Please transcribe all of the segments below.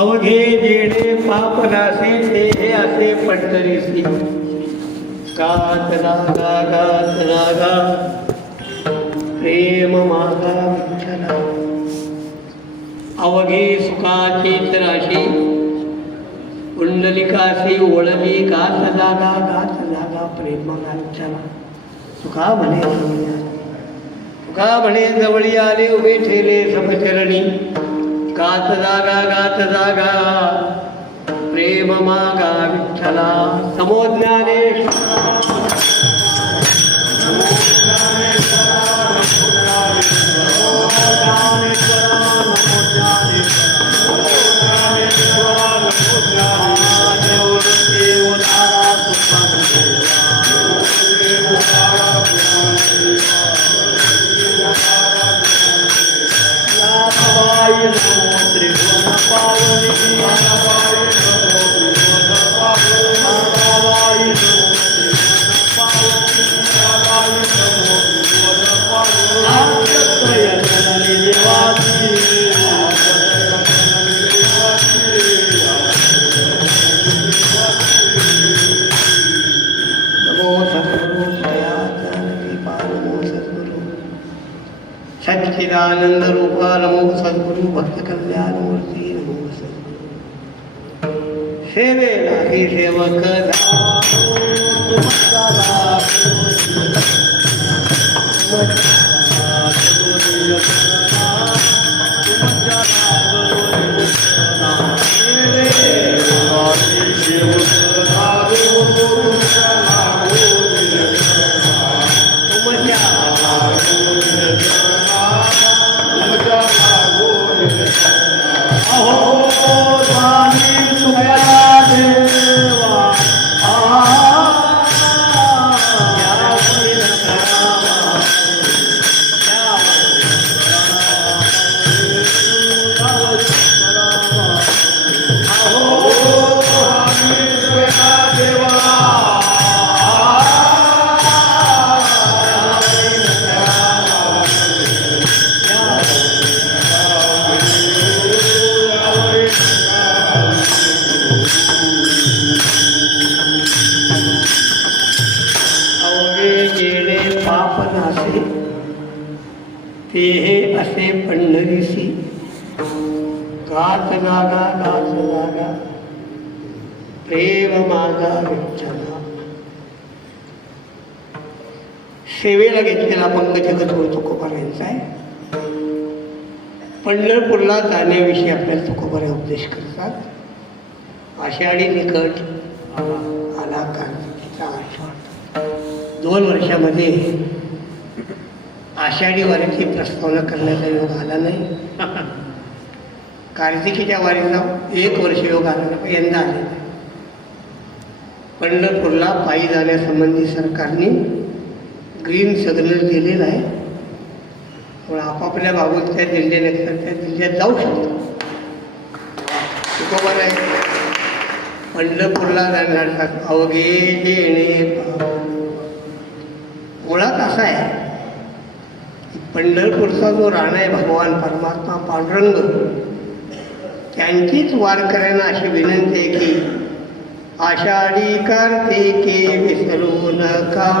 अवघे जेणे पाप नासे ते हे असे पंढरीसी गात रागा गात रागा प्रेम मागा विठ्ठला. अवघे सुखाचीच राशी कुंडलिकासी ओळली गात लागा प्रेम विठ्ठला. सुखा म्हणे जवळी आले उभे ठेले समचरणी गात जागा प्रेम मागा विठ्ठला. सच्चिदानंद रूपा नमो सद्गुरु भक्त कल्याण मूर्ती नमो सद्गुरु. सेवेला ही सेवक ते हे असे पंढरीसी गात लागा प्रेम माझा विठ्ठला. सेवेला घेतलेला पंकजगत तुकोबारायांचा आहे. पंढरपूरला जाण्याविषयी आपल्याला तुकोबारा उपदेश करतात. आषाढी निकट आला कार्तिकीचा आषाढ. 2 वर्षामध्ये आषाढी वारीची प्रस्तावना करण्याचा योग आला नाही. कार्तिकीच्या वारीचा 1 वर्ष योग आला नाही, यंदा आले नाही. पंढरपूरला पायी जाण्यासंबंधी सरकारने ग्रीन सिग्नल दिलेला आहे. पण आपापल्या बाबत त्या जिल्ह्यात असतात त्या जिल्ह्यात जाऊ शकतो. तुकोबार आहे पंढरपूरला जाण्याचा अवघे जेणे. मुळात असा आहे पंढरपूरचा जो राणा आहे भगवान परमात्मा पांडुरंग, त्यांचीच वारकऱ्यांना अशी विनंती आहे की आषाढी कार्तिके विसरू नका.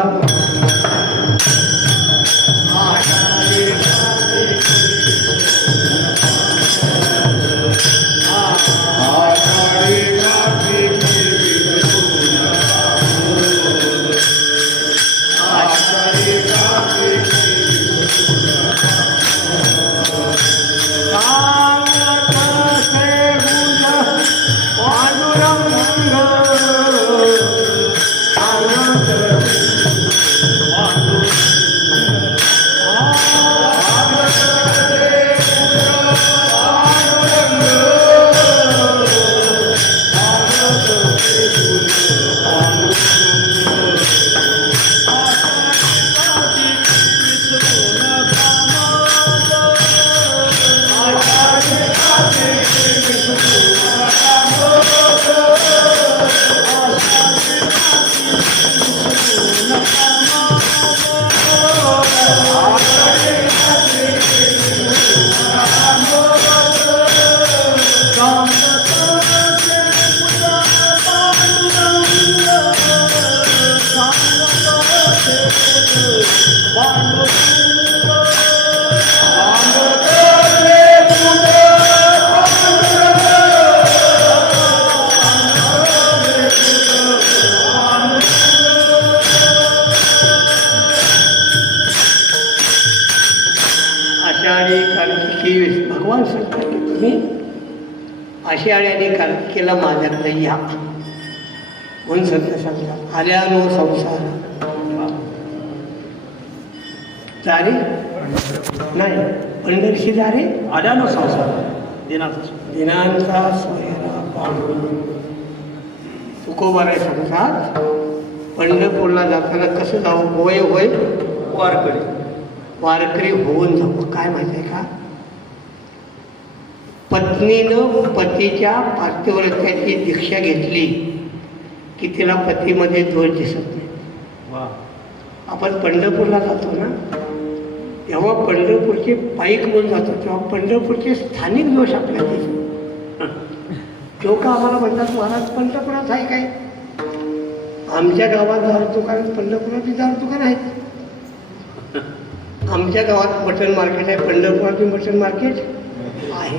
आषाढी कार्तिकी भगवान सांगतात की तुम्ही आषाढी आणि कार्तिकेला माझ्याकडे या म्हणून संत सांगतात. आल्यानो संसार जारे नाही पंढरीशी जारे आल्यानो संसार दिनांचा सोयरा पांडुरंग. तुकोबाराय सांगतात पंढरपूरला जाताना कसं जावं. होय होय वारकरी होऊन जावं. काय माहिती आहे का, पत्नीनं पतीच्या पातिव्रत्याची दीक्षा घेतली की तिला पतीमध्ये दोष दिसत नाही. आपण पंढरपूरला जातो ना तेव्हा पंढरपूरचे पायी म्हणून जातो तेव्हा पंढरपूरचे स्थानिक दोष आपल्याला दिसतात. लोक आम्हाला म्हणतात महाराज पंढरपुरात आहे काय. आमच्या गावात दारू दुकान पंढरपुरातली दारू दुकान आहेत. आमच्या गावात मटण मार्केट आहे पंढरपुरातून मटण मार्केट आहे.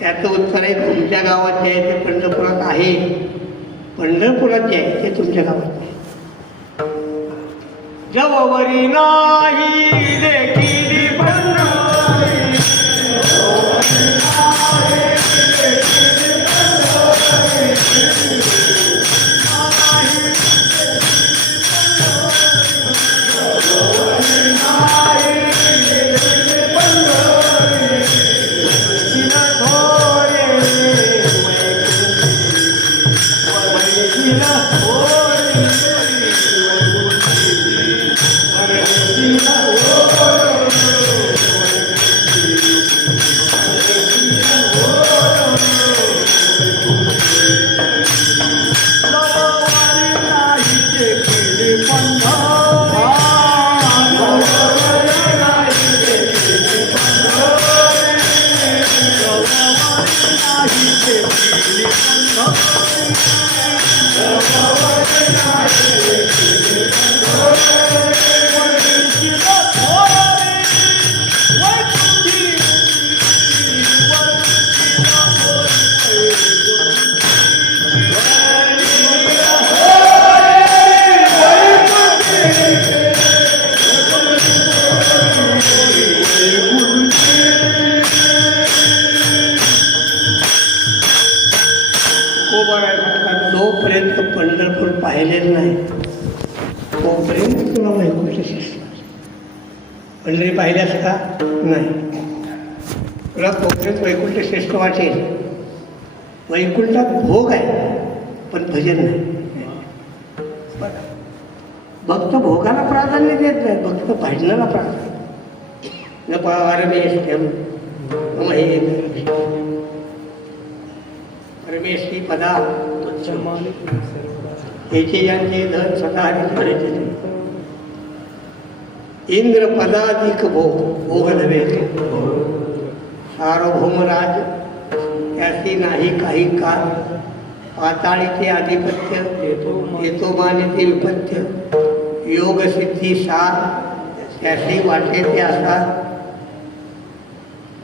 त्याचं उत्तर आहे तुमच्या गावात जे आहे ते पंढरपुरात आहे. पंढरपुरात जे आहे ते तुमच्या गावात आहे. जववरी नाही देखील पंढरी जोपर्यंत पंढरपूर पाहिलेलं नाही तोपर्यंत तुला वैकुंठ श्रेष्ठ. पंढरी पाहिल्यास का नाही तुला तोपर्यंत वैकुंठ श्रेष्ठ वाटेल. वैकुंठात भोग आहे पण भजन नाही. भक्त भोगाला प्राधान्य देत नाही, भक्त भजनाला प्राधान्य. न पारमेश परमेश्वरी पदा याचे यांचे धन सदा हरिचे. इंद्र पदाधिक भोग नव्हे सार्वभौम राज त्याची नाही काही काळ. पाताळीचे आधिपत्य येतो मानेचे विपत्य. योग सिद्धी सार त्याची वाटे ते असा.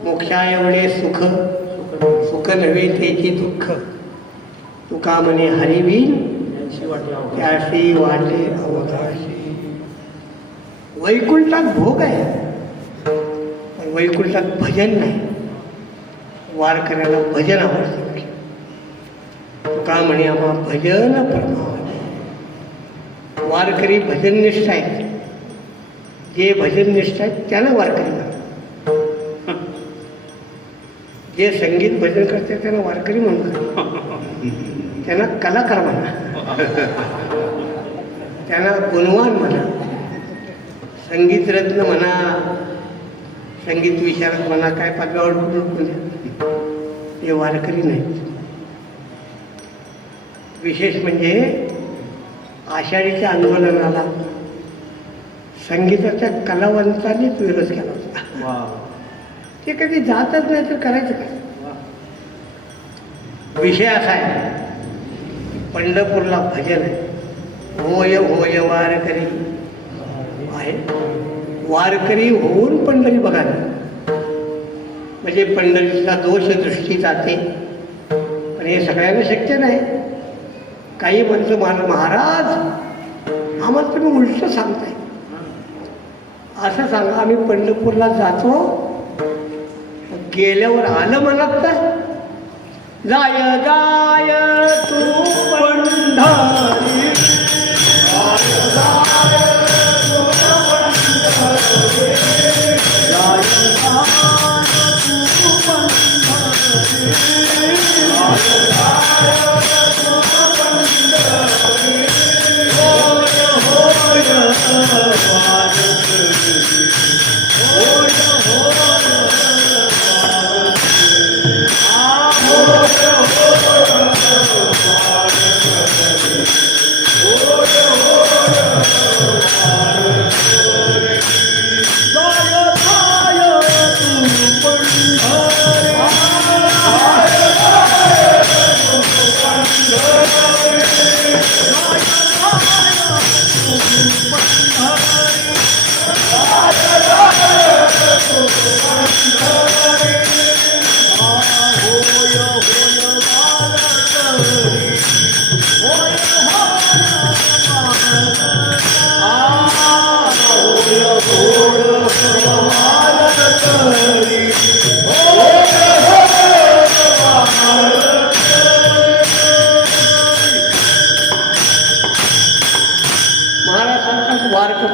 मोक्षा एवढे सुख सुख नव्हे त्याची दुःख. तुका म्हणे हरिवीन त्याशी वाटे अवकाशी. वैकुंठात भोग आहे पण वैकुंठात भजन नाही. वारकऱ्याला भजन आवडतं. तुका म्हणे आम्हा भजन प्रमाण. वारकरी भजननिष्ठ आहेत. जे भजननिष्ठ आहेत त्यांना वारकरी म्हणतात. जे संगीत भजन करतात त्यांना वारकरी म्हणतात. त्यांना कलाकार म्हणा, त्यांना गुणवान म्हणा, संगीतरत्न म्हणा, संगीत विशारद म्हणा, काय पदव्यावर बोलून हे वारकरी नाहीत. विशेष म्हणजे आषाढीच्या आंदोलनाला संगीताच्या कलावंतांनीच विरोध केला होता. ते कधी जातच नाही तर करायचं काय. विषय असा आहे पंढरपूरला भजन आहे. होय होय वारकरी आहे. वारकरी होऊन पंढरी बघावी, म्हणजे पंढरीचा दोष दृष्टी जाते. पण हे सगळ्यांना शक्य नाही. काही म्हणतं महाराज आम्हाला तुम्ही उलट सांगताय. असं सांगा, आम्ही पंढरपूरला जातो, गेल्यावर आलं म्हणत तर जाय जाय तू पंढरी,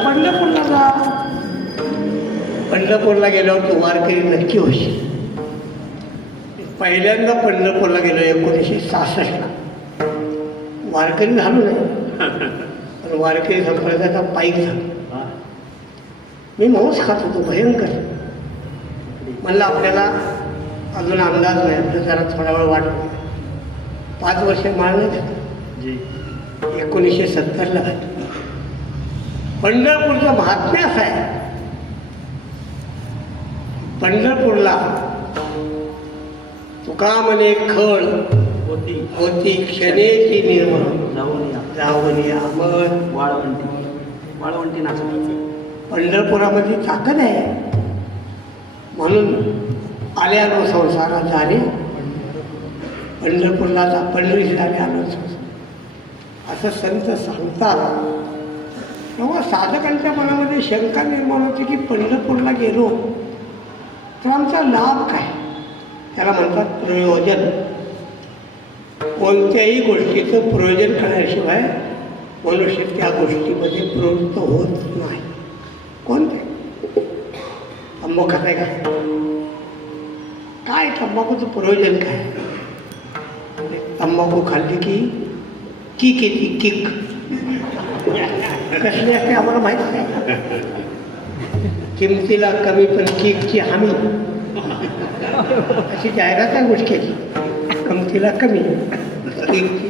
पंढरपूरला जा. पंढरपूरला गेल्यावर तू वारकरी नक्की होशील. पहिल्यांदा पंढरपूरला गेलो 1966ला. वारकरी झालो नाही, पण वारकरी संप्रदायाचा पाईक झाला. मी मांस खात होतो भयंकर. म्हणलं आपल्याला अजून अंदाज नाही, आपलं जरा थोडा वेळ वाटतो. 5 वर्ष माळ नाही घातली. 1970ला घातली. पंढरपूरचं महात्म्य असं आहे, पंढरपूरला तुका म्हणे खळ होती क्षणेची निर्मळ जावनिया मग वाळवंटी नाचवायचं. पंढरपुरामध्ये ताकद आहे. म्हणून आल्यानो संसारात झाले पंढरपूरला जा, पंढरी झाले आलो संसार असं संत सांगतात. तेव्हा साधकांच्या मनामध्ये शंका निर्माण होती की पंढरपूरला गेलो तर आमचा लाभ काय. त्याला म्हणतात प्रयोजन. कोणत्याही गोष्टीचं प्रयोजन करण्याशिवाय मनुष्य त्या गोष्टीमध्ये प्रवृत्त होत नाही. कोणते तंबाखू खाताय का? काय तंबाखूचं प्रयोजन काय? तंबाखू खाल्ली की किक येते, किक कसली असते आम्हाला माहीत नाही. किमतीला कमी पण किकची हमी अशी जाहिरात आहे गोष्टीची. किमतीला कमी किकची.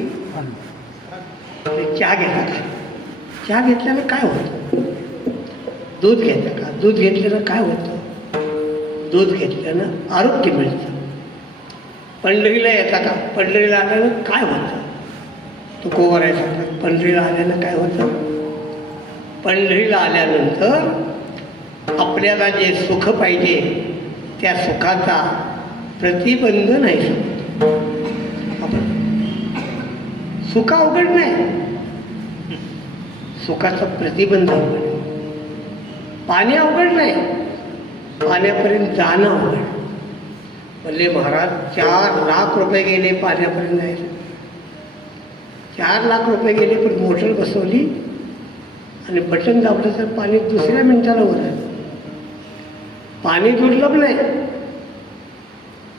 चहा घेता का? चहा घेतल्यानं काय होतं? दूध घेतं का? दूध घेतल्यानं काय होतं? दूध घेतल्यानं आरोग्य मिळतं. पंढरीला येता का? पंढरीला आल्यानं काय होतं? तुकोबर आहे सांगतात. पंढरीला आल्यानं काय होतं? पंढरीला आल्यानंतर आपल्याला जे सुख पाहिजे त्या सुखाचा प्रतिबंध नाही शकत. आपण सुख अवघड नाही, सुखाचा प्रतिबंध अवघड. पाणी अवघड नाही, पाण्यापर्यंत जाणं अवघड. म्हणजे महाराज 4 लाख रुपये गेले पाण्यापर्यंत जायचं. 4 लाख रुपये गेले, पण मोटर बसवली आणि बटन दाबलं तर पाणी दुसऱ्या मिनिटाला वर आहे. पाणी दुर्लभ नाही,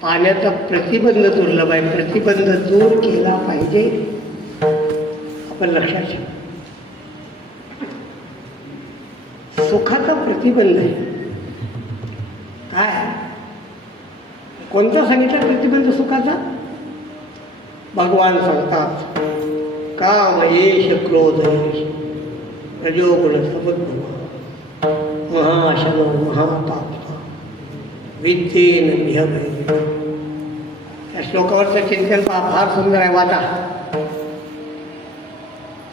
पाण्याचा प्रतिबंध दुर्लभ आहे. प्रतिबंध दूर केला पाहिजे. आपण लक्षात ठेवू. सुखाचा प्रतिबंध आहे काय? कोणता सांगितलं प्रतिबंध सुखाचा? भगवान सांगतात काम येश क्रोध येश रजोगुण समुद्भव महाशनो महापाप विद्येन निहभय. या श्लोकावरचं चिंतन फार सुंदर आहे. वाचा.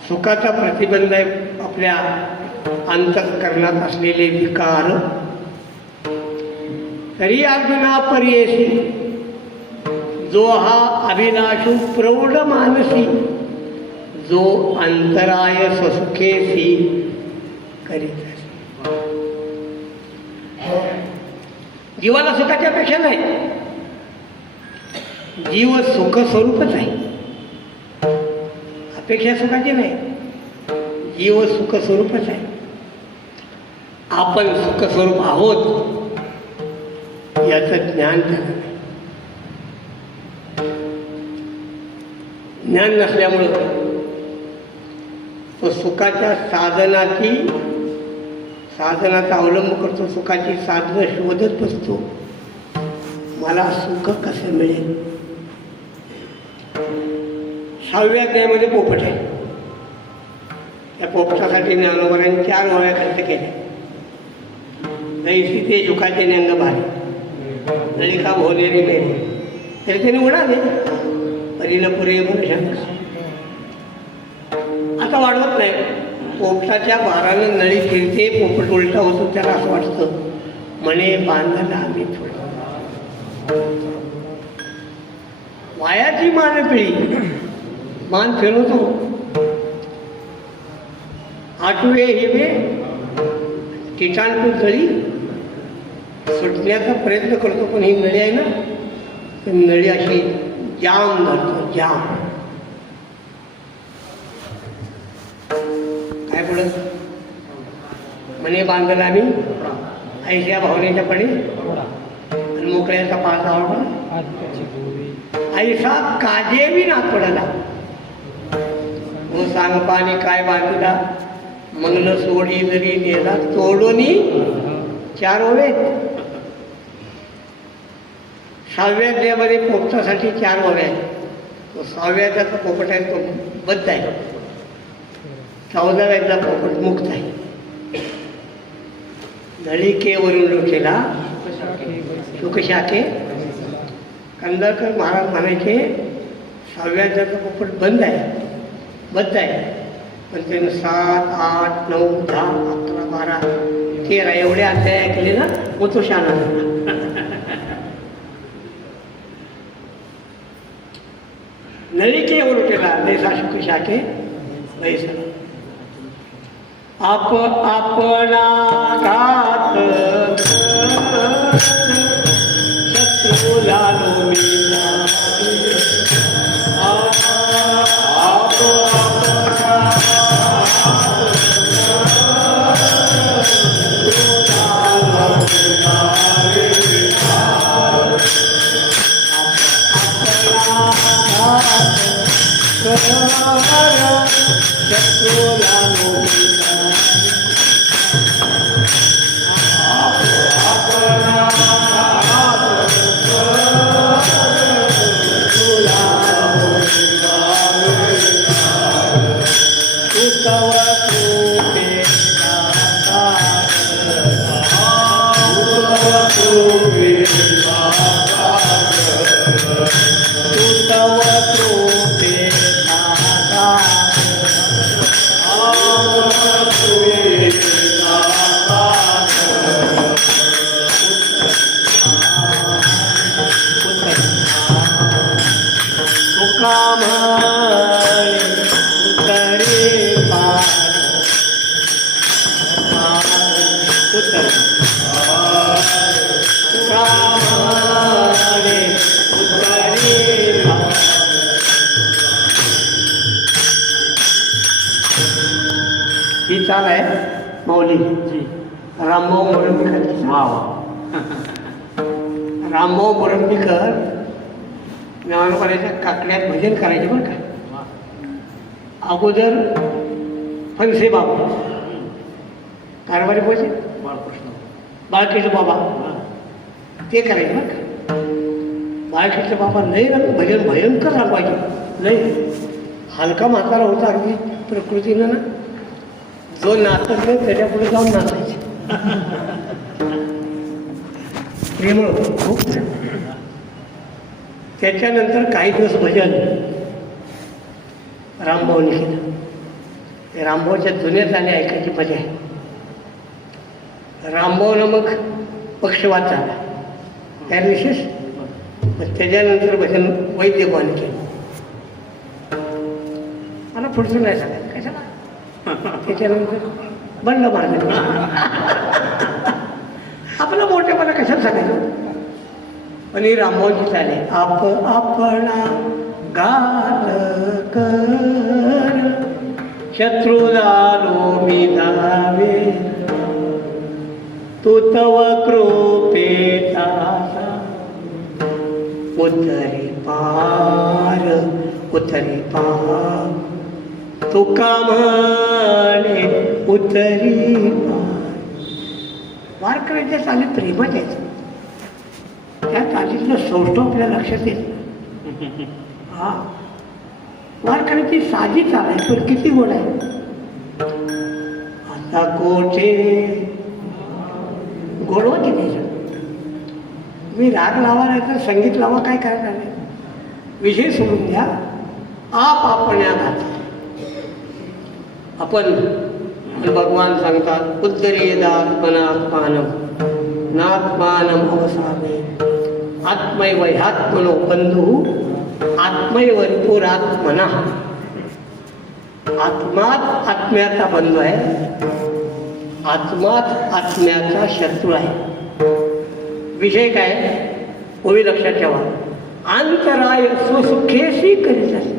सुखाचा प्रतिबंध आहे आपल्या अंतःकरणात असलेले विकार, तरी अर्जुना पर्येसी जो हा अभिलाषू प्रौढ मानसी, जो अंतराय स्वसुखेसी करीत असे. जीवाला सुखाची अपेक्षा नाही, जीव सुख स्वरूपच आहे. अपेक्षा सुखाची नाही, जीव सुख स्वरूपच आहे. आपण सुख स्वरूप आहोत याचं ज्ञान झालं नाही. ज्ञान नसल्यामुळं तो सुखाच्या साधनाचा अवलंब करतो, सुखाची साधनं शोधत बसतो. मला सुख कसं मिळेल. 6व्या अध्यायामध्ये पोपट आहे. त्या पोपटासाठी ज्ञानोबरांनी 4 ओव्या खर्च केल्या. जैसी ते झुकाचे नेंग भारी, नळिका भोलेरी मेरे, तरी त्याने उडाले. परीला पुरे म्हणून शंका. आता वाढवत नाही. पोपटाच्या भारानं नळी फिरते, पोपट उलटा होतो. त्याला असं वाटतं म्हणे बांधला आम्ही थोडं. वायाची मान पिळी, मान फिरवतो. 8वे हिवे ठिकाणटू जळी सुटण्याचा प्रयत्न करतो, पण ही नळी आहे ना, तर नळी अशी जाम धरतो, जाम. काय पुढं म्हणे बांधला आम्ही ऐशा भावनेच्या पडे आणि मोकळ्याचा पाच आवडा ऐसा काजेवी ना पडला. हो सांग पाणी काय बांधला, मंगल सोडी जरी नेला तोडोनी 4 ओवे. 6व्या अध्यायामध्ये पोपटासाठी 4 ओव्या आहेत. तो 6व्या अध्यायाचा पोपट आहे तो बद्ध आहे. 14व्या अध्यायाचा पोपट मुक्त आहे. नळिकेवरून लुटेला शुकशाखे. कंदारकर महाराज म्हणायचे 6व्या अध्यायाचा पोपट बंद आहे, बद्ध आहे. पण त्यानं 7, 8, 9, 10, 11, 12, 13 एवढे अध्याय ऐकले ना, मग तो शहाणा झाला. नळिकेवर केला देसा शुक शाखे वैसा. आपणा घात शत्रूला लोमिला. ही चाल आहे माऊलीची. रामभाऊ मुरंबीकर. रामभाऊ मुरंबीकर ज्ञानोबाच्या काकड्यात भजन करायचे बरं का. अगोदर फणसे बाबा कारभारी भजन, बाळकृष्ण बाबा ते करायचे बरं का. बाळकृष्ण बाबा लय भजन भयंकर राखवायचे. लय हलका म्हातारा होता अगदी प्रकृतीनं ना. जो नाचत नाही त्याच्या पुढे जाऊन नाचायचे. प्रेमळ खूप. त्याच्यानंतर काही दिवस भजन रामभाऊनी केलं. ते रामभाऊच्या जुन्या गाणे ऐकायची मजा आहे. रामभाऊनं मग पक्षवाद झाला त्या विशेष. मग त्याच्यानंतर भजन वैद्यभावाने केलं. मला पुढचं नाही सांगायचं कशाला. त्याच्यानंतर बंड मारलं. आपला मोठेपणा कशाला सांगायचं. पण ही रामभाऊची चाले आपणा गाल कर शत्रू झालो मी धावे तू तव कृपेचा उतरी पार तुका म्हणे उतरी पार. वारकऱ्याच्या चालीत प्रेमच यायचं. त्या चालीतलं सौष्ठव आपल्या लक्षात येत. हा वारकऱ्याची साधी चाल आहे पण किती गोड आहे. आता कोठे गोडवा किती. मी राग लावा नाही तर संगीत लावा काय करायला नाही. विषय सोडून द्या. आपण्या घात आपण भगवान सांगतात उद्धरेदात्मनात्मानम नात्मानम अवसावे आत्मैव ह्यात्मनो बंधू आत्मैव रिपुरात्मना. आत्मात आत्म्याचा बंधू आहे. आत्मात आत्म्याचा शत्रू आहे. विषय काय ओळी लक्षात ठेवा. अंतराय सुसुखेशी करीत आहे.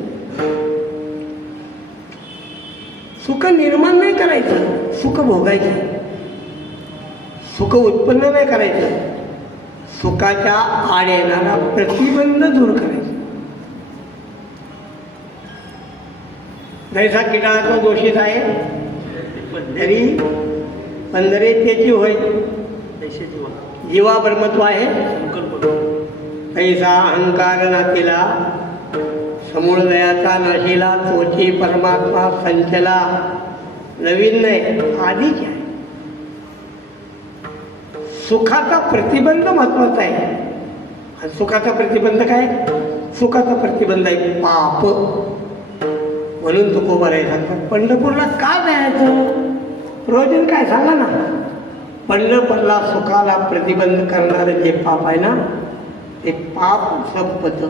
सुख निर्माण नाही करायचं, सुख भोगायचं. सुख उत्पन्न नाही करायचं, सुखाच्या आड येणारा प्रतिबंध दूर करायचा. जैसा किटाळा दोषीत आहे तरी पंधरे त्याची होय. जीवा ब्रह्मत्व आहे. ऐसा अहंकार नातीला समूळ दयाचा नाशिला तोची परमात्मा संचला. नवीन नाही आधीच आहे. सुखाचा प्रतिबंध महत्वाचा आहे. आणि सुखाचा प्रतिबंध काय. सुखाचा प्रतिबंध आहे पाप. म्हणून तुकोबा आहे सांगतात पंढरपूरला का जायचं. प्रयोजन काय सांगा ना. पंढरपूरला सुखाला प्रतिबंध करणारे जे पाप आहे ना ते पाप संपत.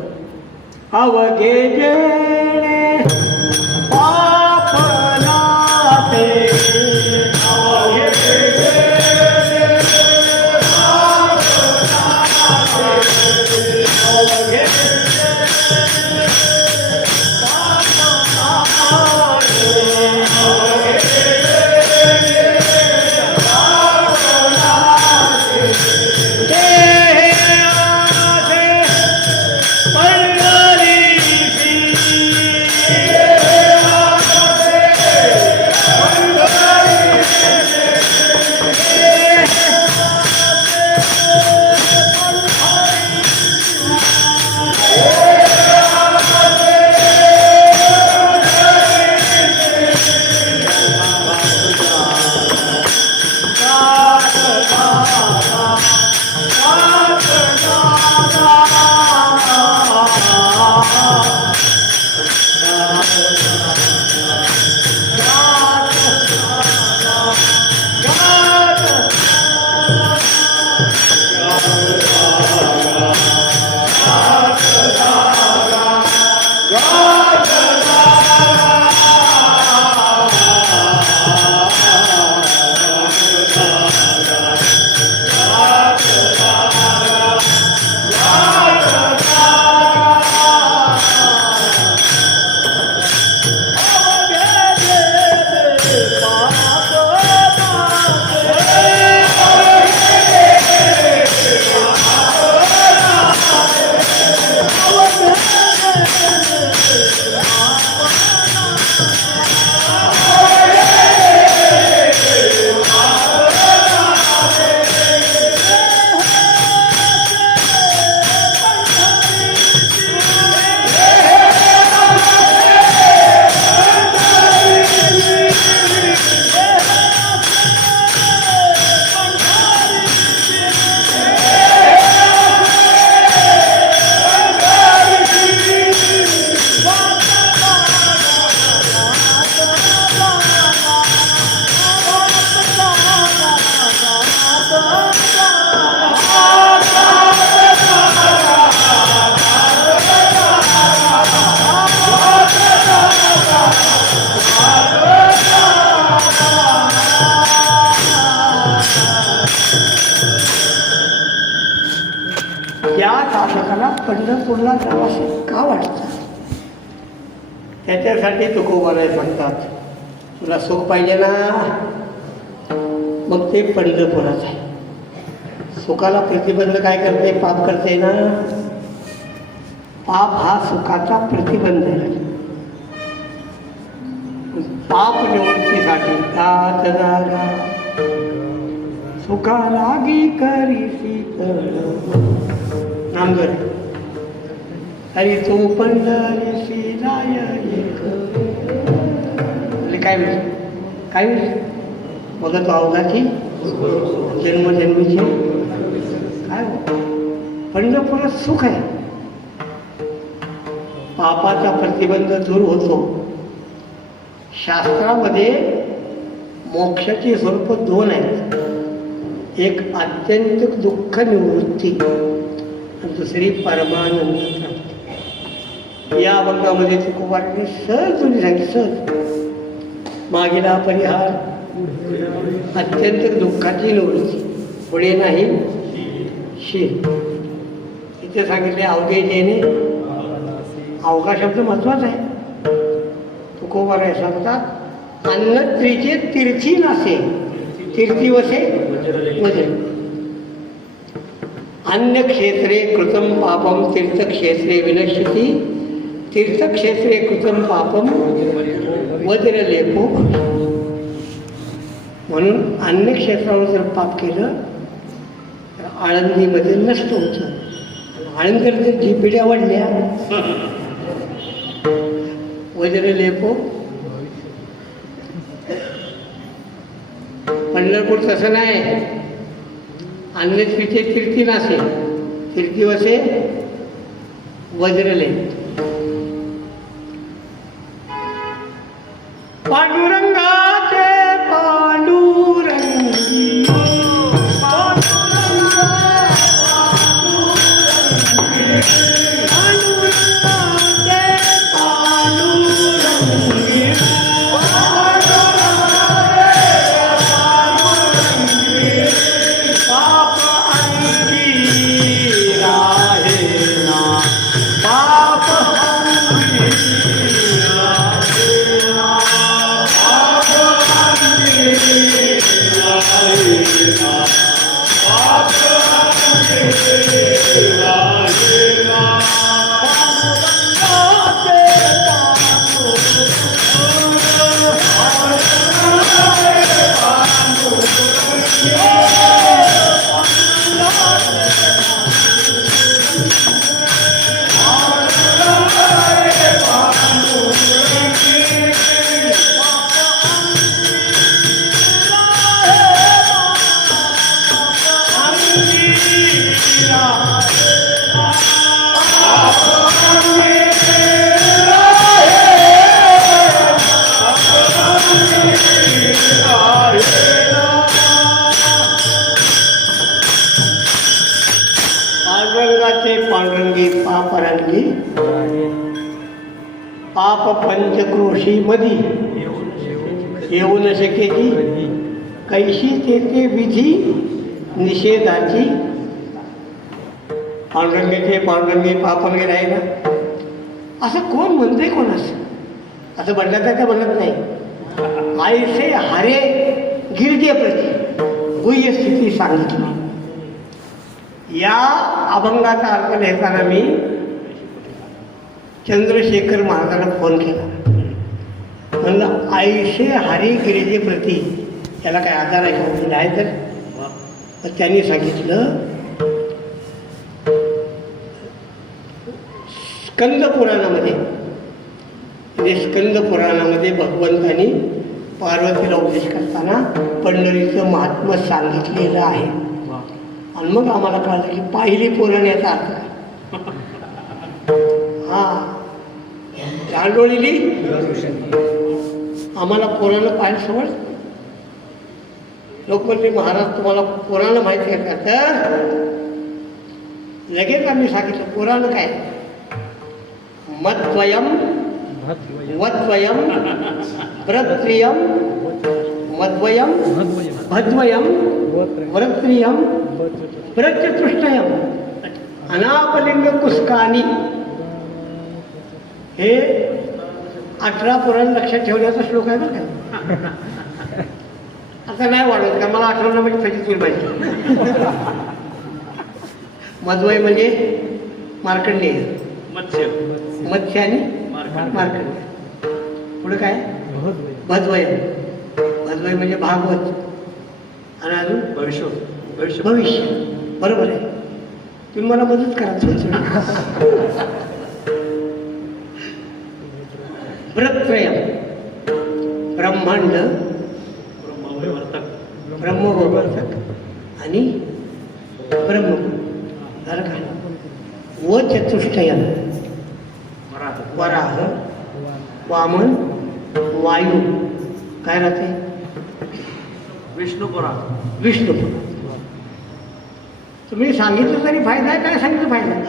अवघे जेणे पाप नाते तुला प्रवास का वाटतं? त्याच्यासाठी तुकोबाला सांगतात, तुला सुख पाहिजे ना, मग ते पंढरपुरात आहे. सुखाला प्रतिबंध काय करते? पाप करते ना. पाप हा सुखाचा प्रतिबंध आहे. पाप निवृत्तीसाठी तात जागा सुखा लागी करी शीतळ नामदोर. अरे तू पंढरीसी जाय एक. काय होईल? काय होईल? बघा तो अवघाची जन्मजन्मीची काय पंढरपुरात सुख आहे. पापाचा प्रतिबंध दूर होतो. शास्त्रामध्ये मोक्षाची स्वरूप दोन आहेत. एक आत्यंतिक दुःख निवृत्ती आणि दुसरी परमानंद प्राप्ती. या अभंगामध्ये तुकोबाने सहज तुम्ही सांगितलं, सहज मागीला परिहार, अत्यंतिक दुःखाची निवृत्ती, पुढे नाही शील. इथे सांगितले अवघे जेणे. अवघा शब्द महत्वाचा आहे. तुकोबाने सांगतात अन्न त्रिचे तीर्थी नसे, तीर्थी वसे वजन. अन्य क्षेत्रे कृतम पापम तीर्थक्षेत्रे विनश्यती, तीर्थक्षेत्रे कृतम पापम वज्रलेपो. म्हणून अन्य क्षेत्रावर जर पाप केलं तर आळंदीमध्ये नष्ट होतं. आळंदीवर जर झिपिड्या वाढल्या वज्रलेपो. पंढरपूर तसं नाही. अन्य तिथे कीर्ती नसे, कीर्ती वसे वज्रले. पांडुरंगाचे पांडुरंगी पांडुरंगी पापरंगी पाप पंचक्रोशी मधी येऊ न शकेची कैशी तेथे विधी निषेधाची. पांडुरंगीचे पांडुरंगी पापरंगी आहे ना, असं कोण म्हणते? कोण असं असं म्हणलं तर म्हणत नाही. आईसे हरे गिरजेप्रती गुह्य स्थिती सांगितली. या अभंगाचा अर्थ लिहिताना मी चंद्रशेखर महाराजांना फोन केला. म्हणलं आईशे हरी गिरिजे प्रती याला काय आधार आहे का? म्हणजे आहे तर. त्यांनी सांगितलं स्कंद पुराणामध्ये, म्हणजे स्कंद पुराणामध्ये भगवंतानी पार्वतीला उपदेश करताना पंढरीचं महात्म्य सांगितलेलं आहे. आणि मग आम्हाला कळलं की पाहिली पुराण याचा अर्थ काय. हा गांडोळीली आम्हाला पुराण पाहायला सवड. लोक म्हणले महाराज तुम्हाला पुराण माहिती आहे का? तर लगेच आम्ही सांगितलं पुराण काय. मद्वयम वद्वयम व्रत्रियम मद्वयम भद्वयम व्रत्रियम व्रतचतुष्टयम अनापलिंग कुस्कानी हे 18 पुराण लक्षात ठेवण्याचा श्लोक आहे बरं का. आता नाही वाढवत का मला आठवणं म्हणजे फजित होईल पाहिजे. मध्वय म्हणजे मार्कंडेय, मत्स्य मत्स्य आणि मार्कंडेय. पुढे काय भद्वय, भद्वय म्हणजे भागवत आणि अजून भविष्य भविष्य. बरोबर आहे, तुम्ही मला मदत करा थोडं. व्रतत्रय ब्रह्मांड, ब्रह्मवर्तक आणि ब्रह्म झालं का. व चतुष्टयन वराह वामन वायू काय राहते विष्णू. तुम्ही सांगितलं तरी फायदा आहे, काय सांगितलं फायदा आहे.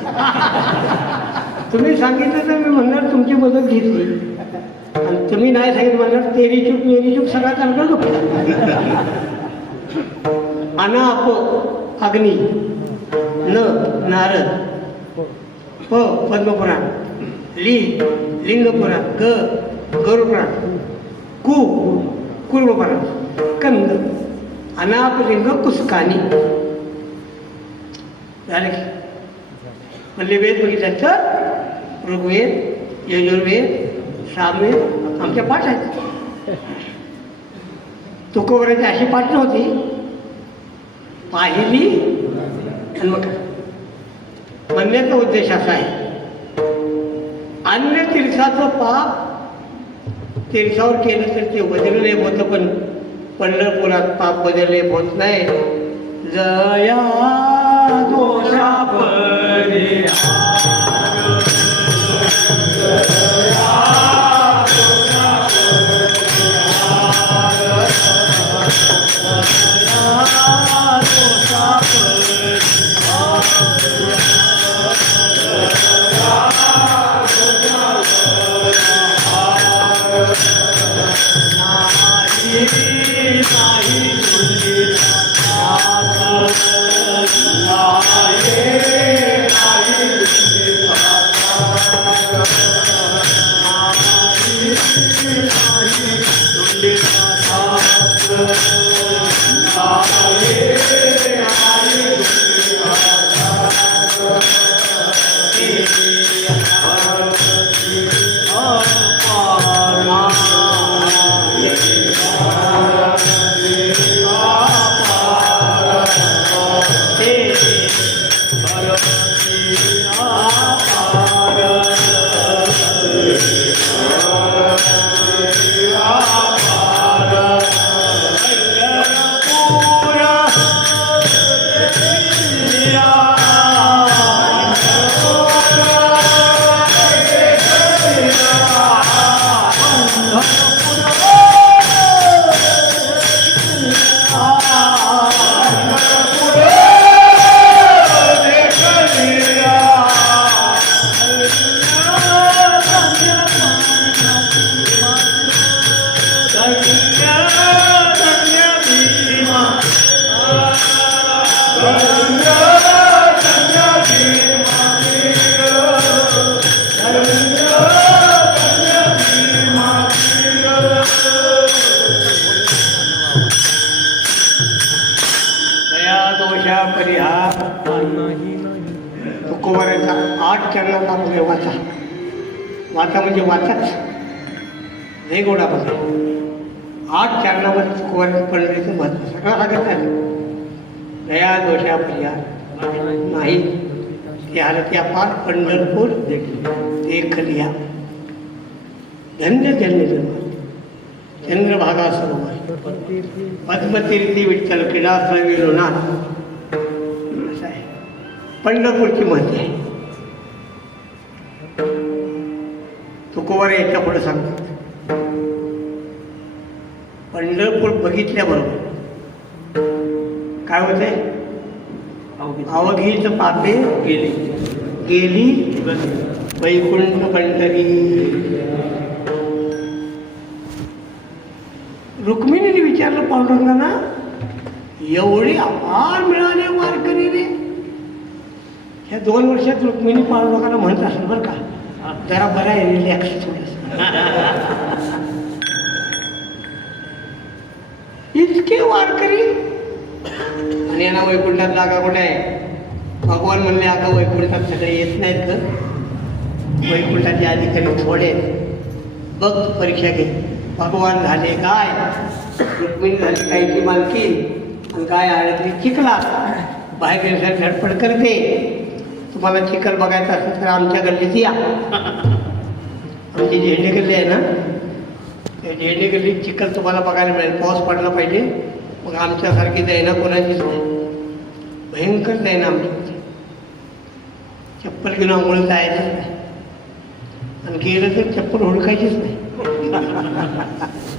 तुम्ही सांगितलं तर मी म्हणणार तुमची मदत घेतली, आणि तुम्ही नाही सांगितलं म्हणणार तेरी चूक मेरी चूक सगळा चालतं. अनाप अग्नी, न नारद, प पद्मपुराण, ली लिंगपुराण, ग गरुपुराण, कु कुर्मपुराण, कंद अनापलिंग कुस्कानी झाले की. म्हणजे वेद बघितलं तर ऋग्वेद, यजुर्वेद, सामवेद आमच्या पाठ आहेत. तुकोबराची अशी पाठ नव्हती, पाहिली आणि मग म्हणण्याचा उद्देश असा आहे, अन्य तीर्थाचं पाप तीर्थावर केलं तर ते बदलले होतं, पण पंढरपुरात पाप बदलले होत नाही. जया दोषा परी तुकोबाराचा 8 चरणाचा म्हणजे वाचा. वाचा म्हणजे वाचाच नाही गोडा बघा. 8 चरणामध्ये तुकोबाराचं पंढरीचं महत्व सगळं सांगत आहे. दया दोषा प्रिया नाही ती हालत्या पार पंढरपूर देखलिया. धन्य धन्य जन्म चंद्रभागा सरोवर पद्मतीर्थी विठ्ठल क्रीडास्थळ विलोनाथ. असं आहे पंढरपूरची महती आहे. तुकोबारा याच्या पुढे सांगतात पंढरपूर बघितल्याबरोबर काय होते. अवघीच पापे गेली गेली वैकुंठ पंढरी. रुक्मिणीने विचारलं पांडुरंगांना एवढे अपार मिळाले वारकरी रे. ह्या 2 वर्षात रुक्मिणी पांडुरंगाला म्हणत असेल बरं का जरा बरा आहे, रिलॅक्स थोडंसं. इतके वारकरी आणि यांना वैकुंठात जागा कुठे आहे? भगवान म्हणले अगं वैकुंठात सगळे येत नाहीत ग, वैकुंठाचे अधिकारी थोडे आहेत. बघ परीक्षा घे. भगवान झाले काय, रुक्मिणी झाली गायची मालकी आणि गाय अडकली चिखलात. बाहेर गेल्यावर झडपड करते. तुम्हाला चिखल बघायचा असेल तर आमच्या गल्लीत या. आमची झेंडे गल्ली आहे ना, त्या झेंडे गल्लीत चिखल तुम्हाला बघायला मिळेल. पाऊस पडला पाहिजे, मग आमच्यासारखी दैना कोणाचीच नाही, भयंकर दैना आमची. चप्पल घेऊन आंघोळ जायचंच नाही, आणि गेलं तर चप्पल हुडकायचीच नाही.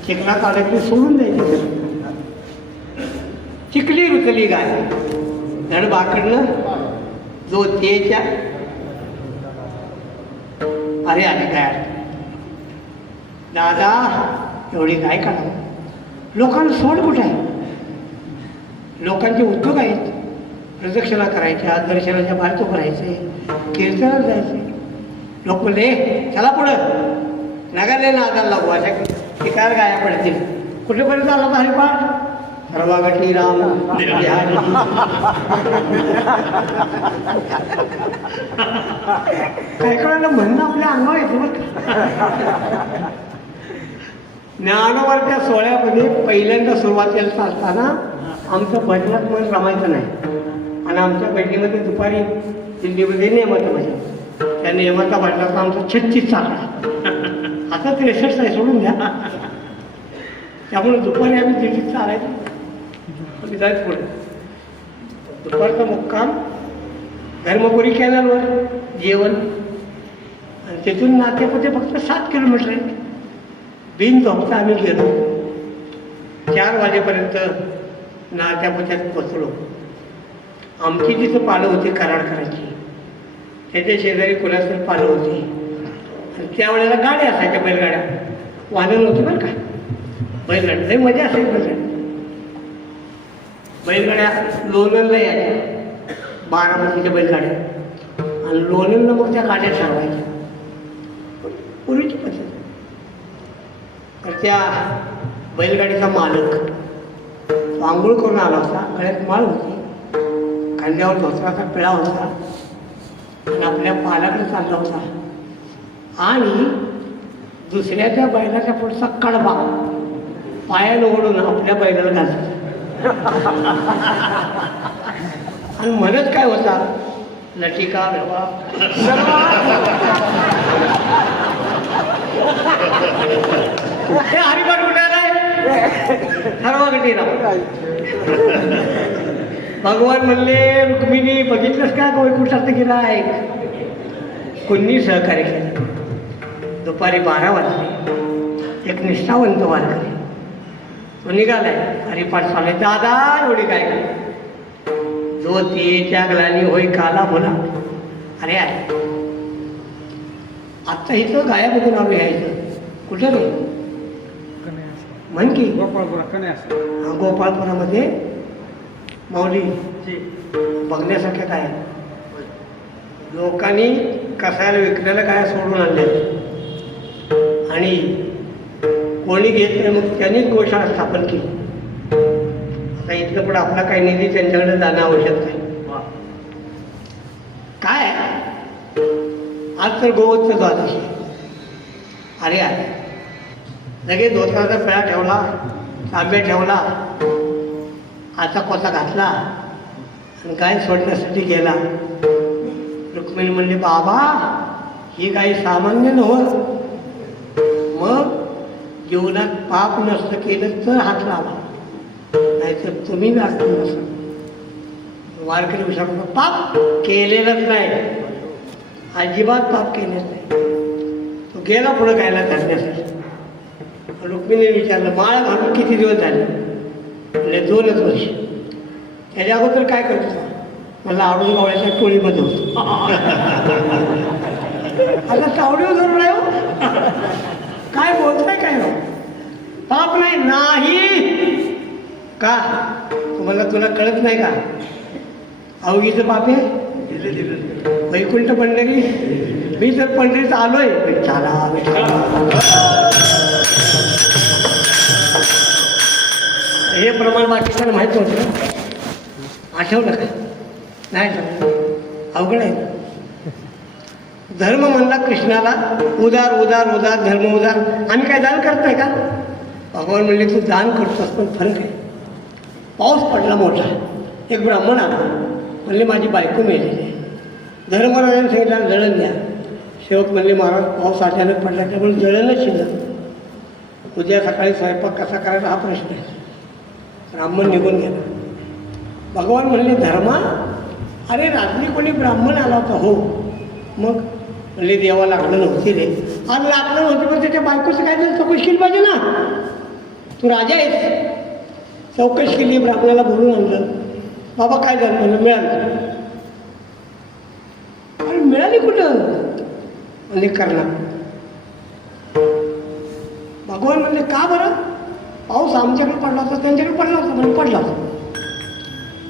चिखला काढायची सोडून द्यायची. चिखली रुतली गाय धड बाकडनं जो तेच्या. अरे अरे काय दादा, एवढी काय काढावं? लोकांना सोड कुठे आहे? लोकांचे उद्योग आहेत. प्रदक्षिणा करायच्या, दर्शनाच्या बाहेर तो करायचे, कीर्तनात जायचे. लोक म्हणले चला पुढं, नगाले नादाला लागू. अशा ठिकाण गाया पडतील. कुठेपर्यंत आला तर हरिपाठ सर्वागठी राम काय कळायला म्हणणं आपल्या अंगावर येतं बघ. ज्ञानोबाच्या सोहळ्यामध्ये पहिल्यांदा सुरुवातीला चालताना आमचं भजनात मन रमायचं नाही, आणि आमच्या बैठकीमध्ये दुपारी दिल्लीमध्ये नियम होतं माझ्या. त्या नियमाचा भजनाचा आमचा 36 चालला. आता 63 आहे, सोडून द्या. त्यामुळे दुपारी आम्ही दिल्लीत चालायचो, जायचं पुढे. दुपारचा मुक्काम धर्मपुरी कॅनलवर जेवण, आणि तिथून नातेपुते फक्त 7 किलोमीटर आहे. बिन झोपता आम्ही गेलो. 4 वाजेपर्यंत नात्यापुत्यात पोचलो. आमची जिथं पालं होती कराडकरांची, त्याच्या शेजारी कुणाचं पालं होती, आणि त्यावेळेला गाड्या असायच्या, बैलगाड्या. वाहनं नव्हती बरं का, बैलगाड्या लई मजा असायची. बैलगाड्या लोणंदला यायच्या, 12 बैलगाड्या, आणि लोणंदला मग त्या गाड्या ठरवायच्या. पूर्वीची पद्धत. तर त्या बैलगाडीचा मालक आंघोळ करून आला होता, गळ्यात माळ होती, खांद्यावर धोत्राचा पिळा होता, आणि आपल्या पालाकडे चालला होता, आणि दुसऱ्याच्या बैलाच्या पुढचा कडबा पायानं ओढून आपल्या बैलाला घालतो. आणि म्हणत काय होता, लटिका रवा हरिपाठ कुठाला सर्वागठी राव. भगवान म्हणले रुक्मिणी बघितलंस का वैकुंठात गेला आहे. कुणी सहकार्य केलं. दुपारी 12 वाजले. एक निष्ठावंत वारकरी तो निघालाय, हरिपाठ चालू. दादा एवढी काय काय, जो तेच्या ग्लानी होय काला बोला. अरे अरे आत्ता इथं गाया बघून आलो यायचं. कुठं रे? म्हण की गोपाळपुरामध्ये माऊली बघण्यासारख्या काय. लोकांनी कसायला विकलेल्या गाया सोडून आणल्या, आणि कोणी घेत नाही, मग त्यांनीच गोशाळा स्थापन केली. आता इथलं पण आपला काही निधी त्यांच्याकडे जाणं आवश्यक नाही. काय आज तर गोवत्स द्वादशी. अरे अरे लगेच धोत्राचा पेळा ठेवला, तांब्या ठेवला, आता कोसा घातला, आणि गाय सोडण्यासाठी गेला. रुक्मिणी म्हणले बाबा ही गाय सामान्य नव्हतं, मग जीवनात पाप नसतं केलं तर हात लावा, नाहीतर तुम्ही वाचतो नसतं. वारकरी विचारतो पाप केलेलंच नाही, अजिबात पाप केलेच नाही. तो गेला पुढं गायला धरण्यासाठी. रुक्मिणीने विचारलं माळ घालून किती दिवस झाले? म्हणजे 2च वर्ष. त्याच्या अगोदर काय करतो? मला आवडून गावळ्याच्या टोळीमध्ये होतो. आता चावडीवर धरून आहे हो, काय बोलताय काय हो? पाप नाही नाही का तुम्हाला, तुला कळत नाही का? अवघीचं पाप आहे. वैकुंठ पंढरी, मी तर पंढरीत आलोय, विठ्ठला हे प्रमाण बाकीचं माहीत नव्हतं. आठवलं का? नाही आठवलं. अवघड आहे. धर्म म्हणला कृष्णाला, उदार उदार उदार धर्म उदार. आम्ही काय दान करत नाही का? भगवान म्हणले तू दान करतोस पण फरक आहे. पाऊस पडला मोठा, एक ब्राह्मण आला, म्हणले माझी बायको मेलेली आहे. धर्मराजाने सांगितलं जळण द्या. सेवक म्हणले महाराज पाऊस अचानक पडला त्यामुळे जळणच शिल्लक, उद्या सकाळी स्वयंपाक कसा करायचा हा प्रश्न आहे. ब्राह्मण निघून गेला. भगवान म्हणले धर्मा, अरे रात्री कोणी ब्राह्मण आला होता. हो. मग म्हणले देवा लाकडं नव्हती रे. आज लाकडं नव्हती पण त्याच्या बायकोचं काय झालं चौकशी केली पाहिजे ना. तू राजा आहेस. चौकशी केली, ब्राह्मणाला बोलून आणलं. बाबा काय झालं? म्हणलं मिळालं. अरे मिळाली कुठं? म्हणजे करणार. भगवान म्हणले का बरं? पाऊस आमच्याकडे पडला होता, त्यांच्याकडे पडला होता. म्हणजे पडला होता.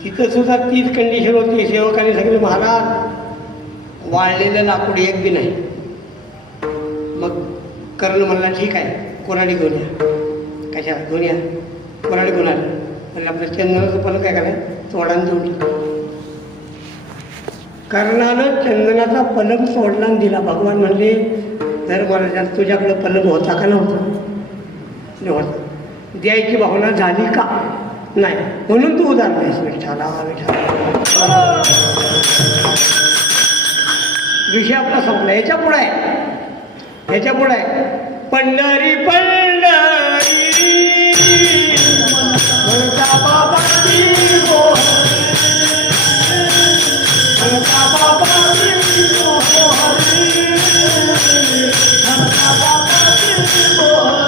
तिथं सुद्धा तीच कंडिशन होती. सेवकाने सांगितलं महाराज वाळलेलं लाकूड एक बी नाही. मग कर्ण म्हणला ठीक आहे, कोराडी घेऊन या. कशा घेऊन या? कोराडी घेऊन आलं. म्हणजे आपलं चंदनाचं पण काय करायचं, तोडान जोडलं. कर्णानं चंदनाचा पलंग सोडला आणि दिला. भगवान म्हणले धर्मराजा तुझ्याकडं पलंग होता का नव्हता? होता. द्यायची भावना झाली का? नाही. म्हणून तू उदार नाहीस. विठ्ठला विठ्ठला. विषय आपला संपला. याच्या पुढे आहे, ह्याच्या पुढे आहे पंढरी पंढरी म्हणता बाबाची मोहरी, म्हणता बाबाची मोहरी, म्हणता बाबाची मोहरी.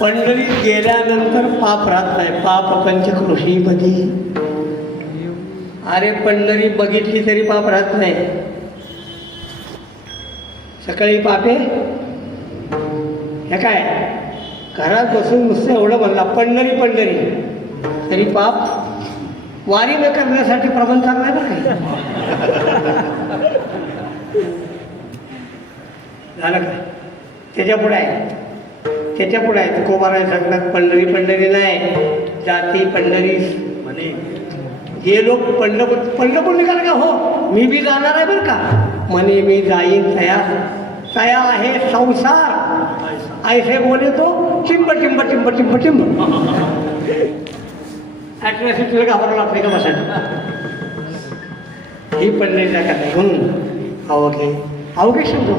पंढरीत गेल्यानंतर पाप राहत नाही. पाप पंचक्रोशीमध्ये. अरे पंढरी बघितली तरी पाप राहत नाही. सकाळी पापे हे काय घरात बसून नुसतं एवढं म्हणला पंढरी पंढरी तरी पाप. वारी न करण्यासाठी प्रबंध चांगला आहे ना. झालं काय? त्याच्या पुढे आहे, त्याच्या पुढे आहे तुकोबाराय सांगतात पंढरी पंढरी नाही, जाती पंढरी म्हणे. जे लोक पंढरपूर निघाल का? हो मी बी जाणार आहे बरं का. म्हणे मी जाईन तया तया आहे संसार ऐसे बोले तो चिंब चिंब चिंब चिंब चिंब. ॲट्रॅसिटीला घाबरावं लागते का बसायला? ही पंढरीचा कथा आहे. अवघे अवघे शब्द.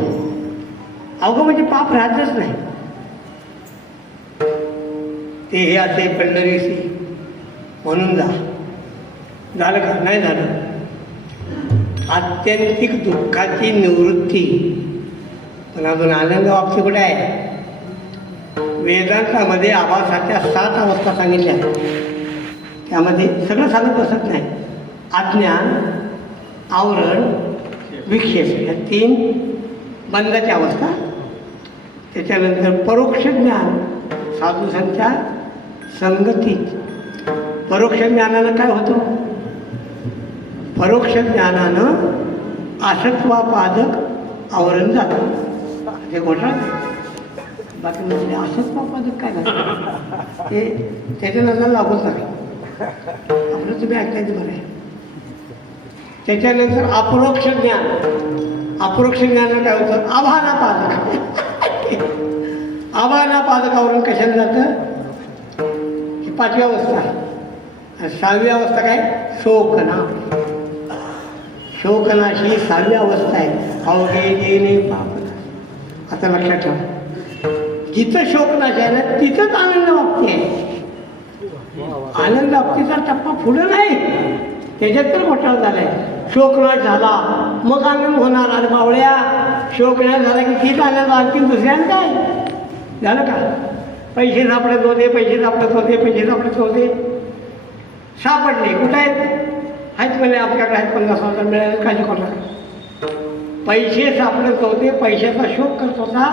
अवघं म्हणजे पाप राहतच नाही. ते हे असे पंढरीशी म्हणून जा. झालं का? नाही झालं. आत्यंतिक दुःखाची निवृत्ती. पण अजून आनंद वापसी कुठे आहे? वेदांतामध्ये आभासाच्या 7 अवस्था सांगितल्या. त्यामध्ये सगळं सांगत बसत नाही. अज्ञान, आवरण, विक्षेप या 3 बंधाच्या अवस्था. त्याच्यानंतर परोक्ष ज्ञान, साधू संख्या संगतीत. परोक्ष ज्ञानानं काय होतं? परोक्ष ज्ञानानं आसक्त्वापादक आवरण जातं. ते घोटाळ. बाकी म्हणजे आसक्त्वापादक काय झालं ते त्याच्या नजर लागूच नाही. आपलं तुम्ही ऐकायचं बरं आहे. त्याच्यानंतर अपरोक्ष ज्ञान. अपरोक्ष ज्ञान काय होतं? आभानापादक. आभानापादकावरून कशाला जातं? ही 5वी अवस्था आहे. आणि 6वी अवस्था काय? शोकना. शोकनाशी 6वी अवस्था आहे. अवघे गेले पाप. आता लक्षात ठेवा, जिथं शोकनाश आहे ना तिथंच आनंद वाप्ती आहे. आनंद वाप्तीचा टप्पा पुढं नाही, त्याच्यात तर घोटाळा झालाय. शोकनाश झाला मग आनंद होणार. अरे बावळ्या, शोकनाश झाला की तीच आनंद. आणखी दुसऱ्यानं काय झालं का? पैसे सापडत होते, पैसे सापडत होते, पैसे सापडत होते, सापडले. कुठं आहेत म्हणजे आपल्याकडे आहेत 50,000 मिळाले. काळजी कोणाला? पैसे सापडत होते, पैशाचा शोक करत होता.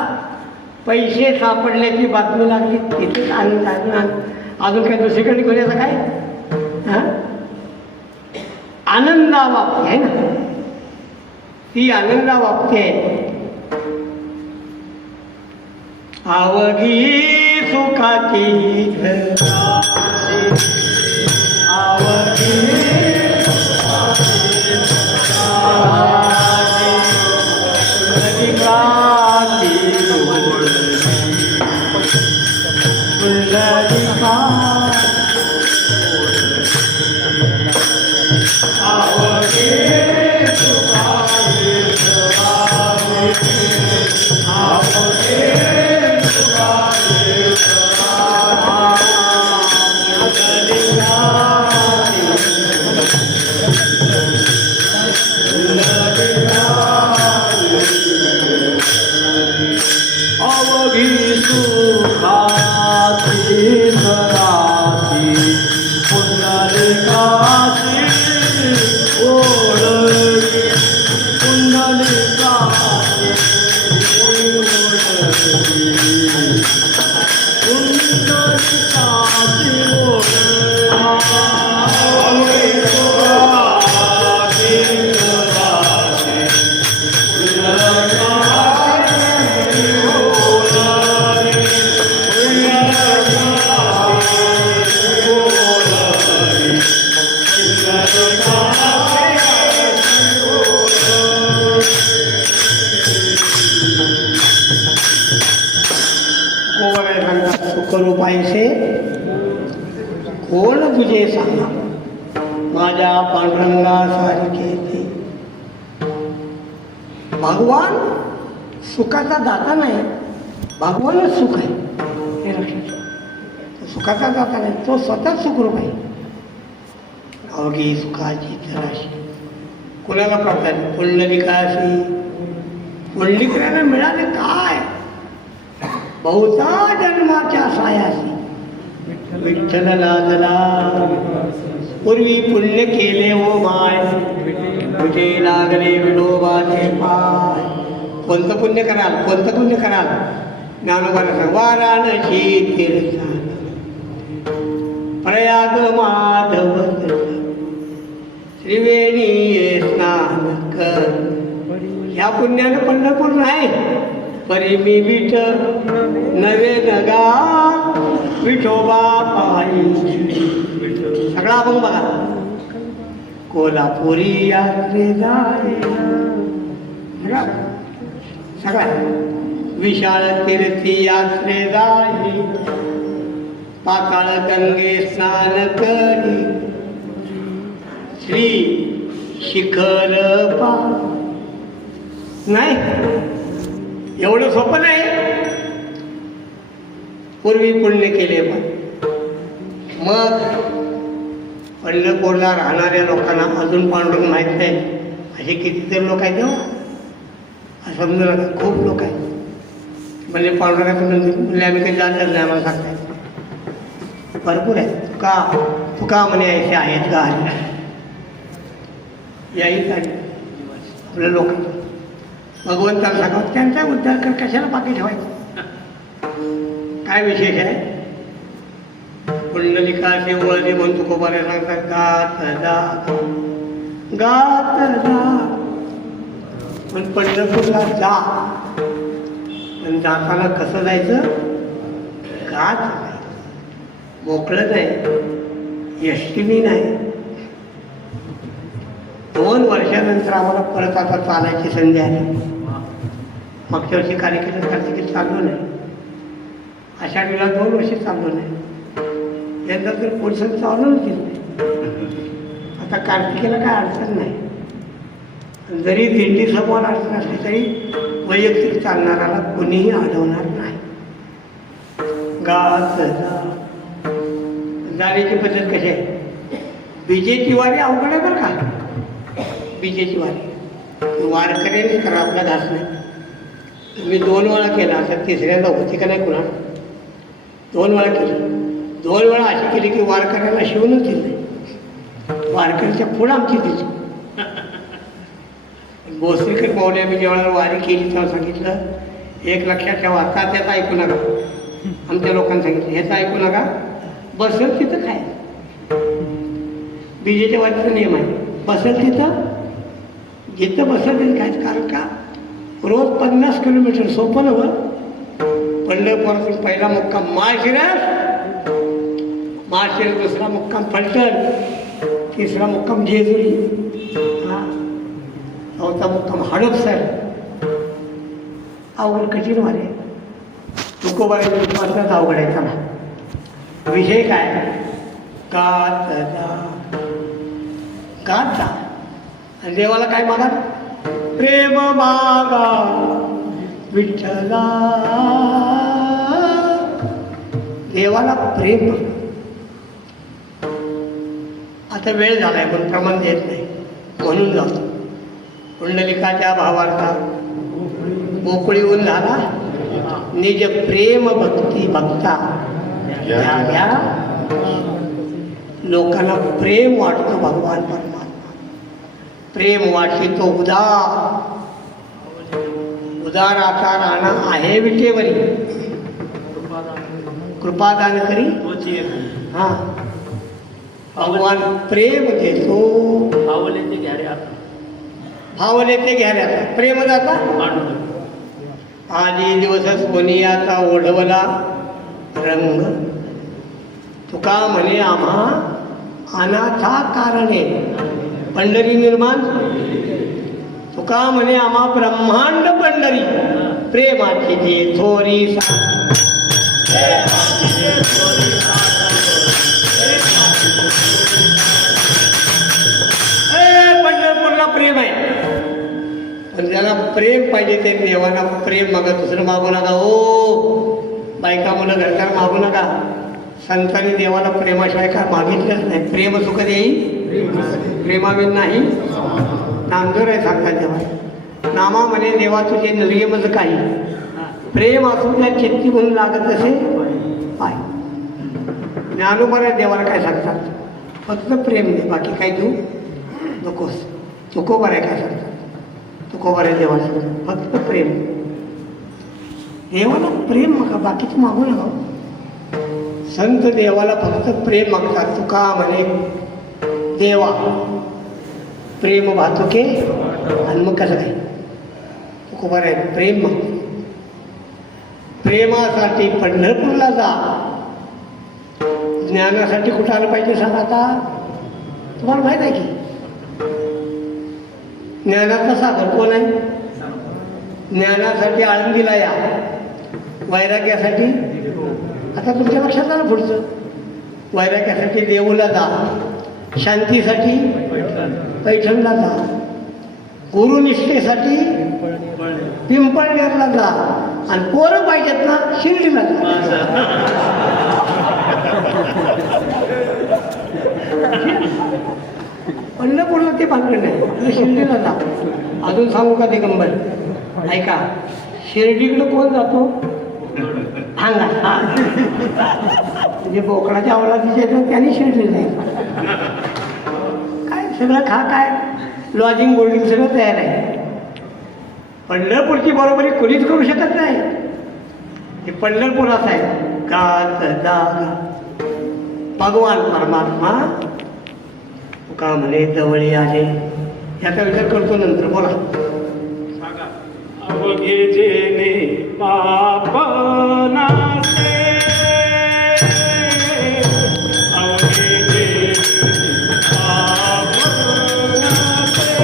पैसे सापडल्याची बातमी लागली, तिथेच आनंद आहे ना. अजून काय दुसरीकडे घेण्याचं काय? हां, आनंदा वापते आहे ना, ती आनंदा वापते. आवघी सुखाची घराची, आवघी कोण तुझे सांगा माझ्या पांडुरंगासारखे ते. भगवान सुखाचा दाता नाही, भगवानच सुख आहे हे लक्षात ठेवा. सुखाचा दाता नाही, तो स्वतःच सुखरूप आहे. अवघी सुखाची तराशी कोणाला प्राप्त आहे? पुंडलिकाशी. पुंडलिकाला मिळाले काय? बहुता जन्माच्या सायासी विठ्ठल लाजला. पूर्वी पुण्य केले हो माय, कुठे लागले विठोबाचे पाय. कोणतं पुण्य कराल? कोणतं पुण्य कराल? ज्ञानोबाला सांग. वाराणसी तीर्थान प्रयाग माधव त्रिवेणी स्नान कर. ह्या पुण्यानं पंढरपूर नाही. परी मी विठ नवे नगा विठोबा पायी. सगळा अभंग बघा. कोल्हापुरी यात्रे जाय सगळा. विशाळ तीर्थी यात्रे जाई, पाताळ गंगे स्नान करी, श्री शिखर पा. नाही, एवढं सोपं नाही. पूर्वी पुण्य केले मग पंढरपूरला राहणाऱ्या लोकांना अजून पांडुरंग माहीत नाही असे कितीतरी लोक आहेत. असं समजू नका, खूप लोक आहेत. म्हणजे पांडुरंगाचं मंदिर म्हणजे आम्ही काही जाणलं नाही, आम्हाला सांगताय. भरपूर आहेत. तुका म्हणे असे आहेत का? याही काही आपल्या लोक भगवंताला सांगावं, त्यांचा उद्धार कर, कशाला बाकी ठेवायचं? काय विशेष आहे? पुंडलिकाचे वळले म्हणून तुकोबाने सांगतात. गात जा पण पंढरपूरला जा. पण जाताना कसं जायचं? गात जायचं, मोकळं नाही, यष्टीनी नाही. 2 वर्षानंतर आम्हाला परत आता चालायची संधी आली. मागच्या वर्षी कार्यक्रम कार्तिकीत चाललो नाही, आषाढीला 2 वर्ष चाललो नाही, यंदा तर पुरुषांचं चालूच दिलं नाही. आता कार्तिकीला काय अडचण नाही. जरी दिंडी समोर अडचण असली तरी वैयक्तिक चालणाऱ्याला कोणीही अडवणार नाही. गात जाण्याची पद्धत कशी आहे? विजेची वारी अवघड आहे बरं का. विजेची वारी वारकऱ्यांनी करा, आपला घास नाही. तुम्ही 2 वेळा केला, आता तिसऱ्यांदा होती का नाही कुणा? 2 वेळा केली. 2 वेळा अशी केली की वारकऱ्यांना शिवूनच दिली, वारकऱ्याच्या पुढं आमची दिली. भोसरीकर पाहुणे आम्ही जेव्हा वारी केली तेव्हा सांगितलं, एक लक्षात ठेवा, आता त्याचं ऐकू नका. आमच्या लोकांनी सांगितलं ह्याचं ऐकू नका, बसेल तिथं काय. विजेच्या वारीचा नियम आहे, बसेल तिथं, जिथं बसेल तिथं खायचं. कारण का रोज 50 किलोमीटर सोपं नव्हं. पंढरपुरातून पहिला मुक्काम माळशिरस, माळशिरस दुसरा मुक्काम फलटण, तिसरा मुक्काम जेजुरी, चौथा मुक्काम हडपसर. अवघड कठीण वारी आहे. तुकोबाराचा अवघड आहे. चला, विषय काय? गात जा, गात जा. आणि देवाला काय मागा? प्रेम मागा विठ्ठला. देवाला प्रेम. आता वेळ झालाय पण प्रमाण देत नाही म्हणून जातो. पुंडलिकाच्या भावार्था मोकळी होऊन झाला. निज प्रेम भक्ती भक्ता घ्या. लोकांना प्रेम वाटतं भगवान परमात्मा. प्रेम वाटतो उदाराचा राणा आहे विटेवरी. कृपादान करी हा. भगवान प्रेम देतो. आवले ते घ्या रे आता, भावले ते घ्यायला प्रेम जाता. आधी दिवसच कोणियाचा ओढवला रंग. तुका म्हणे आम्हा अनाथा कारणे पंढरी निर्माण. तुका म्हणे आम्हा ब्रह्मांड पंढरी प्रेमाची जे थोरी. पंढरपूरला प्रेम आहे, पण ज्याला प्रेम पाहिजे ते देवाला प्रेम मागा. दुसरं मागू नका. ओ बायका मुलं घरदार मागू नका. संतांनी देवाला प्रेमाशिवाय काय मागितलंच नाही. प्रेम सुख देई प्रेमाविन नाही. नामदेव आहे सांगतात देवा. नामा म्हणे देवा तुझे निर्यमच काही. प्रेम असून त्या चित्ती म्हणून लागत असे पाय. ज्ञानोबा देवाला काय सांगतात? फक्त प्रेम दे, बाकी काय देऊ नकोस. तुकोबा आहे काय सांगतात? तुकोबा आहे देवाला फक्त प्रेम. देवाला प्रेम मागा, बाकीचं मागू नका. संत देवाला फक्त प्रेम मागतात. तुका म्हणे देवा प्रेम भातुके. आणि मग कसं काय? तुकोबा आहे प्रेम मागतो. प्रेमासाठी पंढरपूरला जा. ज्ञानासाठी कुठं आलं पाहिजे सांगा आता? तुम्हाला माहीत आहे की ज्ञानाचा सागर कोण आहे? ज्ञानासाठी आळंदीला या. वैराग्यासाठी आता तुमच्या लक्षात आलं पुढचं. वैराग्यासाठी देऊला जा. शांतीसाठी पैठणला जा. गुरुनिष्ठेसाठी पिंपळनेरला जा. आणि पोरं पाहिजेत ना शिर्डीला जा. पंढरपूरला ते भानगड नाही, शिर्डीला जा. अजून सांगू का दिगंबर? ऐका, शिर्डीकडं कोण जातो? हांगा. म्हणजे बोकडाच्या अवलादीचे येतात त्यांनी शिर्डीला जायचं. काय सगळं खा, काय लॉजिंग बोर्डिंग सगळं तयार आहे. पंढरपूरची बरोबरी कोणीच करू शकत नाही. हे पंढरपूर असं आहे. गात जागा भगवान परमात्मा तुका म्हणे जवळी आले. याचा विचार करतो नंतर. बोला. अवघे जेणे पाप नासे, अवघे जेणे पाप नासे,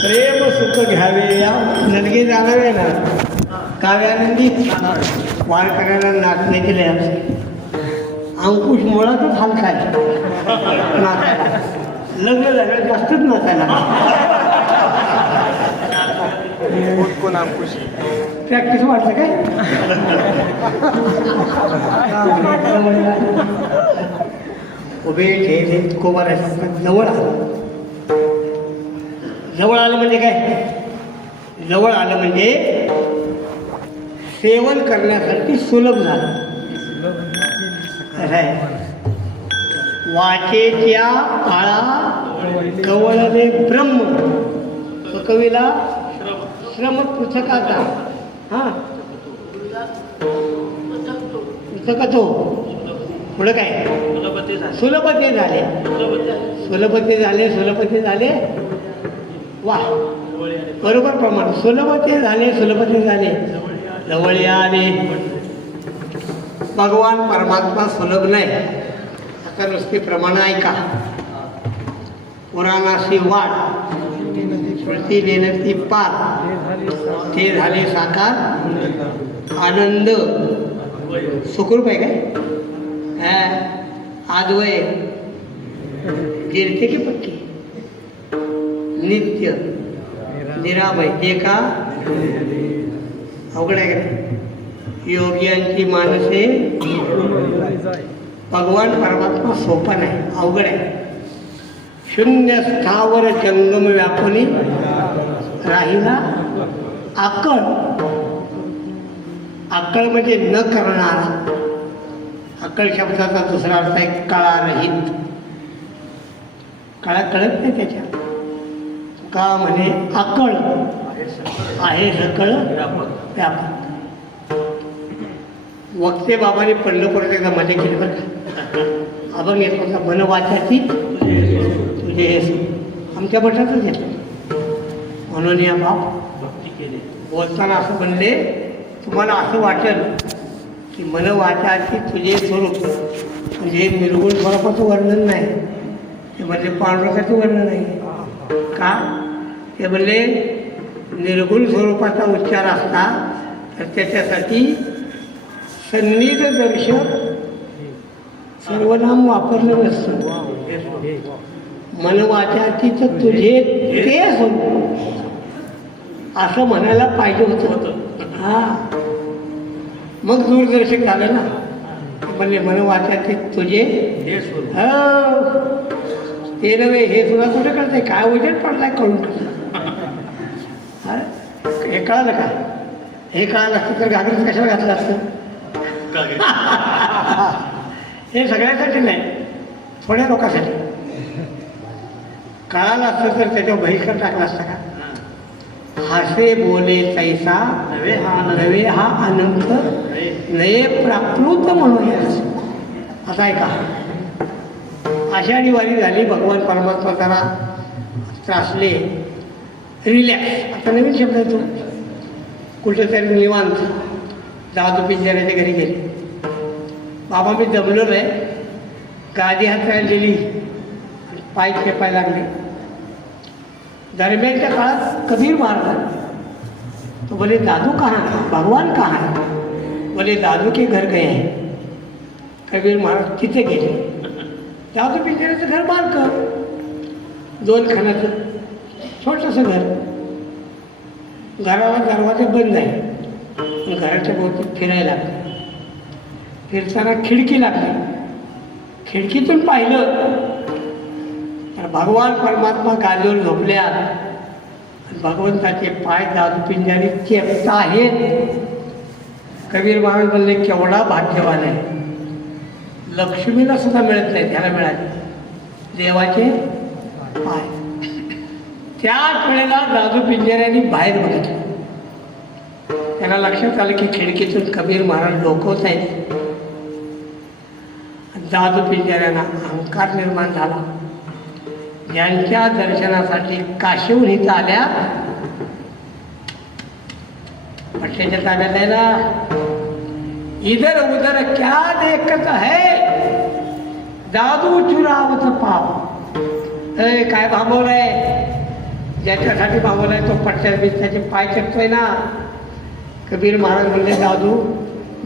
प्रेम सुख घ्यावे या नडगे जाणार आहे ना काव्यानंदी वारकऱ्याला नाचणे केले अंकुश मुळातच हलका आहे नाचायला लग्न झालं जास्तच नाचायला कोण अंकुश प्रॅक्टिस वाटलं काय उभे ठेवले कोबारायचं जवळ आलं जवळ आलं म्हणजे काय जवळ आलं म्हणजे सेवन करण्यासाठी सुलभ झालं कसं आहे वाचेच्या काळा कवळले ब्रह्म. तो कवीला श्रम पुस्तकाचा हा पुस्तकातो पुढं काय सुलभते झाले सुलभते झाले सुलभते झाले. वा बरोबर प्रमाण. सुलभते झाले सुलभते झाले जवळ आले. भगवान परमात्मा सुलभ नाही. आता नुसती प्रमाण ऐका. पुराणाशी वाट स्मृती देण्याची पार ते झाले साकार. आनंद सुखरूप आहे काय आदवय गिरते की पक्की नित्य निरामय जे का अवघड आहे का. योग्यांची मानसे भगवान परमात्मा सोपा नाही अवघड आहे. शून्य स्थावर जंगम व्यापुनी राहिला आकळ. आकळ म्हणजे न करणारा. आकळ शब्दाचा दुसरा अर्थ आहे कळारहित. कळा कळत नाही त्याच्या. का म्हणे आकळ आहे सकळ व्यापक. वक्ते बाबाने पडलं परत एकदा मजा केली बरं का. अभंग येत होता मन वाचाची तुझे हे आमच्या बटातच घेतलं. म्हणून या बाप भक्ती केली. बोलताना असं म्हणले तुम्हाला असं वाटेल की मन वाचाची तुझे स्वरूप म्हणजे निर्गुण स्वरूपाचं वर्णन नाही. ते म्हणजे पांडुरंगाचं वर्णन नाही. का ते म्हणले निर्गुण स्वरूपाचा उच्चार असता तर त्याच्यासाठी सन्निध दर्शक सर्वनाम वापरलं नसतं. मन वाचाची तर तुझे ते स्वरूप असं म्हणायला पाहिजे होतं. हा मग दूरदर्शक झालं ना. म्हणजे मन वाचाचे तुझे हे स्वरूप. ते नव्हे हे तुला कुठे कळतंय काय उजेड पडलाय कळून टाकलं. हे कळालं का. हे कळालं असतं तर घागरीत कशाला घातलं असतं. हे सगळ्यासाठी नाही थोड्या लोकांसाठी. कळालं असतं तर त्याच्यावर बहिष्कार टाकला असता का. हासे बोले तैसा नवे हा अनंत नये प्राकृत म्हणूयास. आता ऐका. आषाढी वारी झाली. भगवान परमात्मा जरा त्रासले रिलॅक्स. आता नवीन शब्द येतो. कुठेतरी निवांत जादू पिंजऱ्याच्या घरी गेले. बाबा मी दमलो आहे. गादी हातायला दिली पाय खेपायला लागले. दरम्यानच्या काळात कबीर महाराज तो बोले दादू कहाँ भगवान कहाँ है. बोले दादू के घर गए हैं. कबीर महाराज तिथे गेले. दादू पिंजऱ्याचं घर बारकं 2 खानाचं छोटंसं घर. घराला दरवाजे बंद आहे. घराच्या भोवती फिरायला लागले. फिरताना खिडकी लागली. खिडकीतून पाहिलं तर भगवान परमात्मा गादीवर झोपल्या. भगवंताचे पाय दादू पिंजारी चेपता आहेत. कबीर महाराज म्हणले केवढा भाग्यवान आहे. लक्ष्मीला सुद्धा मिळत नाही त्याला मिळाले देवाचे पाय. त्याच वेळेला दादू पिंजऱ्याने बाहेर बघितलं. त्यांना लक्षात आलं की खिडकीतून कबीर महाराज डोकवत आहेत. दादू पिंजऱ्यांना अहंकार निर्माण झाला. यांच्या दर्शनासाठी काशीहून इथं आल्या. पट्ट्याच्या ताब्यात आहे ना. इधर उधर क्या देखत है दादू चुरावत पाव. काय भांबवलंय. ज्याच्यासाठी भांबवलंय तो पट्ट्यात त्याचे पाय चेपतोय ना. कबीर महाराज म्हणले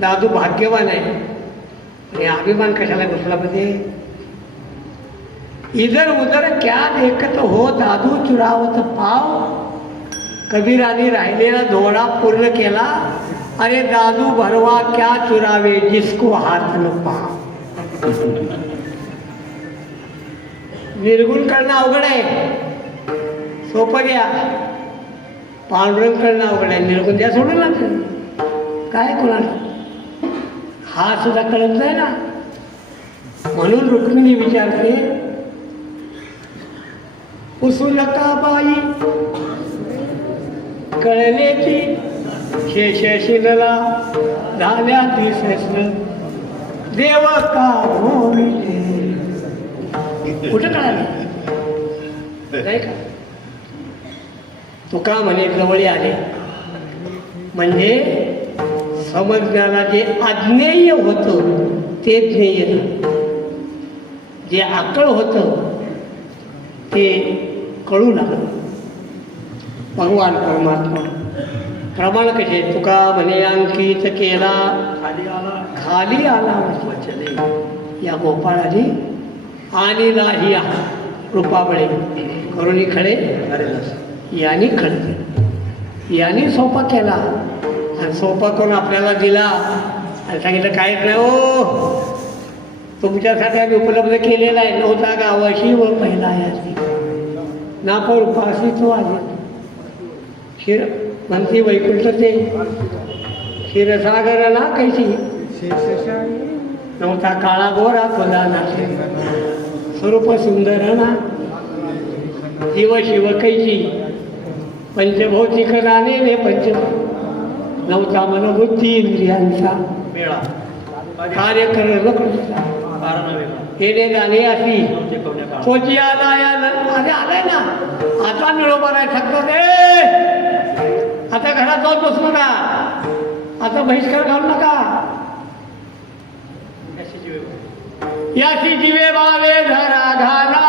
दादू भाग्यवान आहे. आणि अभिमान कशाला घुसला म्हणजे. इधर उधर क्या देखत हो दादू चुरावत पाव. कबीराने राहिलेला धोडा पूर्ण केला. अरे दादू भरवा क्या चुरावे जिसको हाथ न पाव. निर्गुण करणं अवघड आहे. सोपं घ्या. पांडुरंग करणं अवघड आहे. निर्गुण द्या सोडून लागतं काय कोणाला. हा सुद्धा कळत नाही ना. म्हणून रुक्मिणी विचारते, पुसू नका बाई कळले की शेषशिलला झाल्या दिसलं देव का होईल. कुठं कळालं नाही का? तुका म्हणे जवळ आले म्हणजे समजण्याला जे अज्ञेय होतं ते ज्ञेय झालं, जे आकळ होतं ते कळू लागलं. भगवान परमात्मा प्रमाण कसे तुका म्हणे अंकित केला खाली आला वचने या गोपाळाने आणि नाही रूपाबळे करुणी खडे यांनी खडते यांनी सोपा केला आणि सोपा करून आपल्याला दिला आणि सांगितलं काहीच नाही हो तुमच्यासाठी आम्ही उपलब्ध केलेला आहे. नव्हता गावाशी व पहिला याची नापर उपासी तो आहे क्षीर म्हणते वैकुंठ ते क्षीरसागर ना कैसी नव्हता काळा गोरा खोला नाचे स्वरूप सुंदर ना जीव शिव कैची पंचभौतिक नाणे पंच नव्हता मनोबुद्धी इंद्रियांचा मेळा कार्य करणं येणे जाणे अशी तोची आला अरे आलाय ना आता मिळोबा नाही शकतो रे. आता घरात जाऊन बसू नका, आता बहिष्कार घालू नका. याची जीवे बावे धरा घाला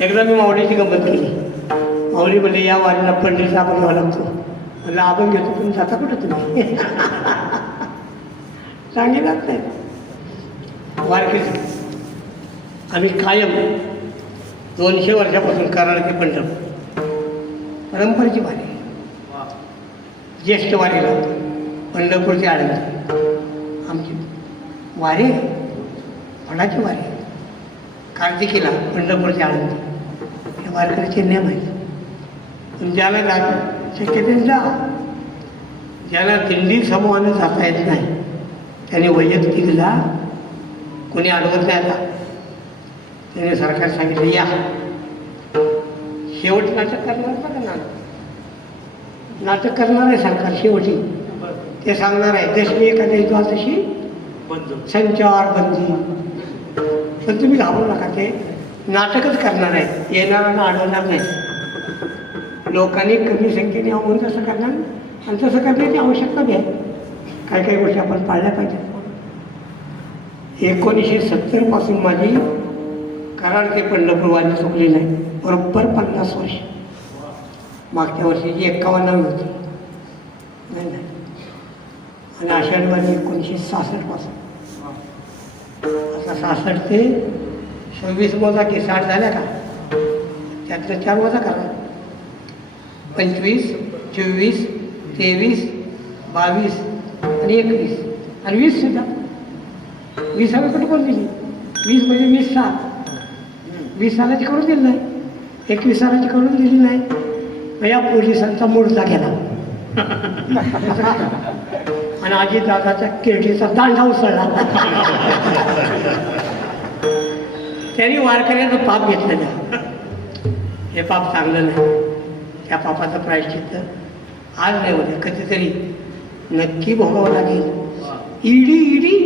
एकदा मी माऊलीची गंमत केली. माऊली म्हणजे या वारीला पंढरीचा आपण घ्यावा लागतो. म्हणलं आपण घेतो पण जाता कुठं तुम्ही सांगितलंच नाही. वारकरी आम्ही कायम 200 वर्षापासून कराड ते पंढरपूर परंपरेची वारी ज्येष्ठ वारी लावतो. पंढरपूरची आळंदी आमची वारी फळाची वारी कार्तिकीला पंढरपूरची आळंदी हे वारकरीचे नियम आहेत. पण ज्याला शक्यते जा ज्याला दिंडी समूहानं जाता येत नाही त्याने वैयक्तिकला कोणी अडवत नाही. आता त्याने सरकार सांगितलं या शेवट नाटक करणार बघा नाटक करणार आहे सरकार शेवटी ते सांगणार आहे दशमी एखाद्या तशी संचार बंदी. पण तुम्ही घाबरू नका ते नाटकच करणार आहे येणाऱ्यांना अडवणार नाही. लोकांनी कमी संख्येने आवडून तसं करणार आणि तसं करण्याची आवश्यकता बी आहे. काही काही गोष्टी आपण पाळल्या पाहिजेत. 1970 पासून माझी कराड ते पंढरपूर वारी चुकली नाही. बरोबर 50 वर्ष. मागच्या वर्षीची 51 होती नाही नाही. आणि आषाढी वारी 1966 पासून आता 66 ते 26 मोजा की 60 झाल्या का त्यातलं 4 वजा करा. 25, 24, 23, 22 आणि 21 आणि 20 सुद्धा. 20 कुठे करून दिली? 20 म्हणजे 20 साल. 20 सालाची करून दिली नाही, 21 सालाची करून दिली नाही. मग या पोलिसांचा मुडदा गेला आणि आजी दादाच्या किरडीचा दांडा उसळला. त्यांनी वारकऱ्याचं पाप घेतलं नाही. हे पाप चांगलं नाही. त्या पापाचं प्रायश्चित्त आज नाही होतं, कधीतरी नक्की भोगावं लागेल. ईडी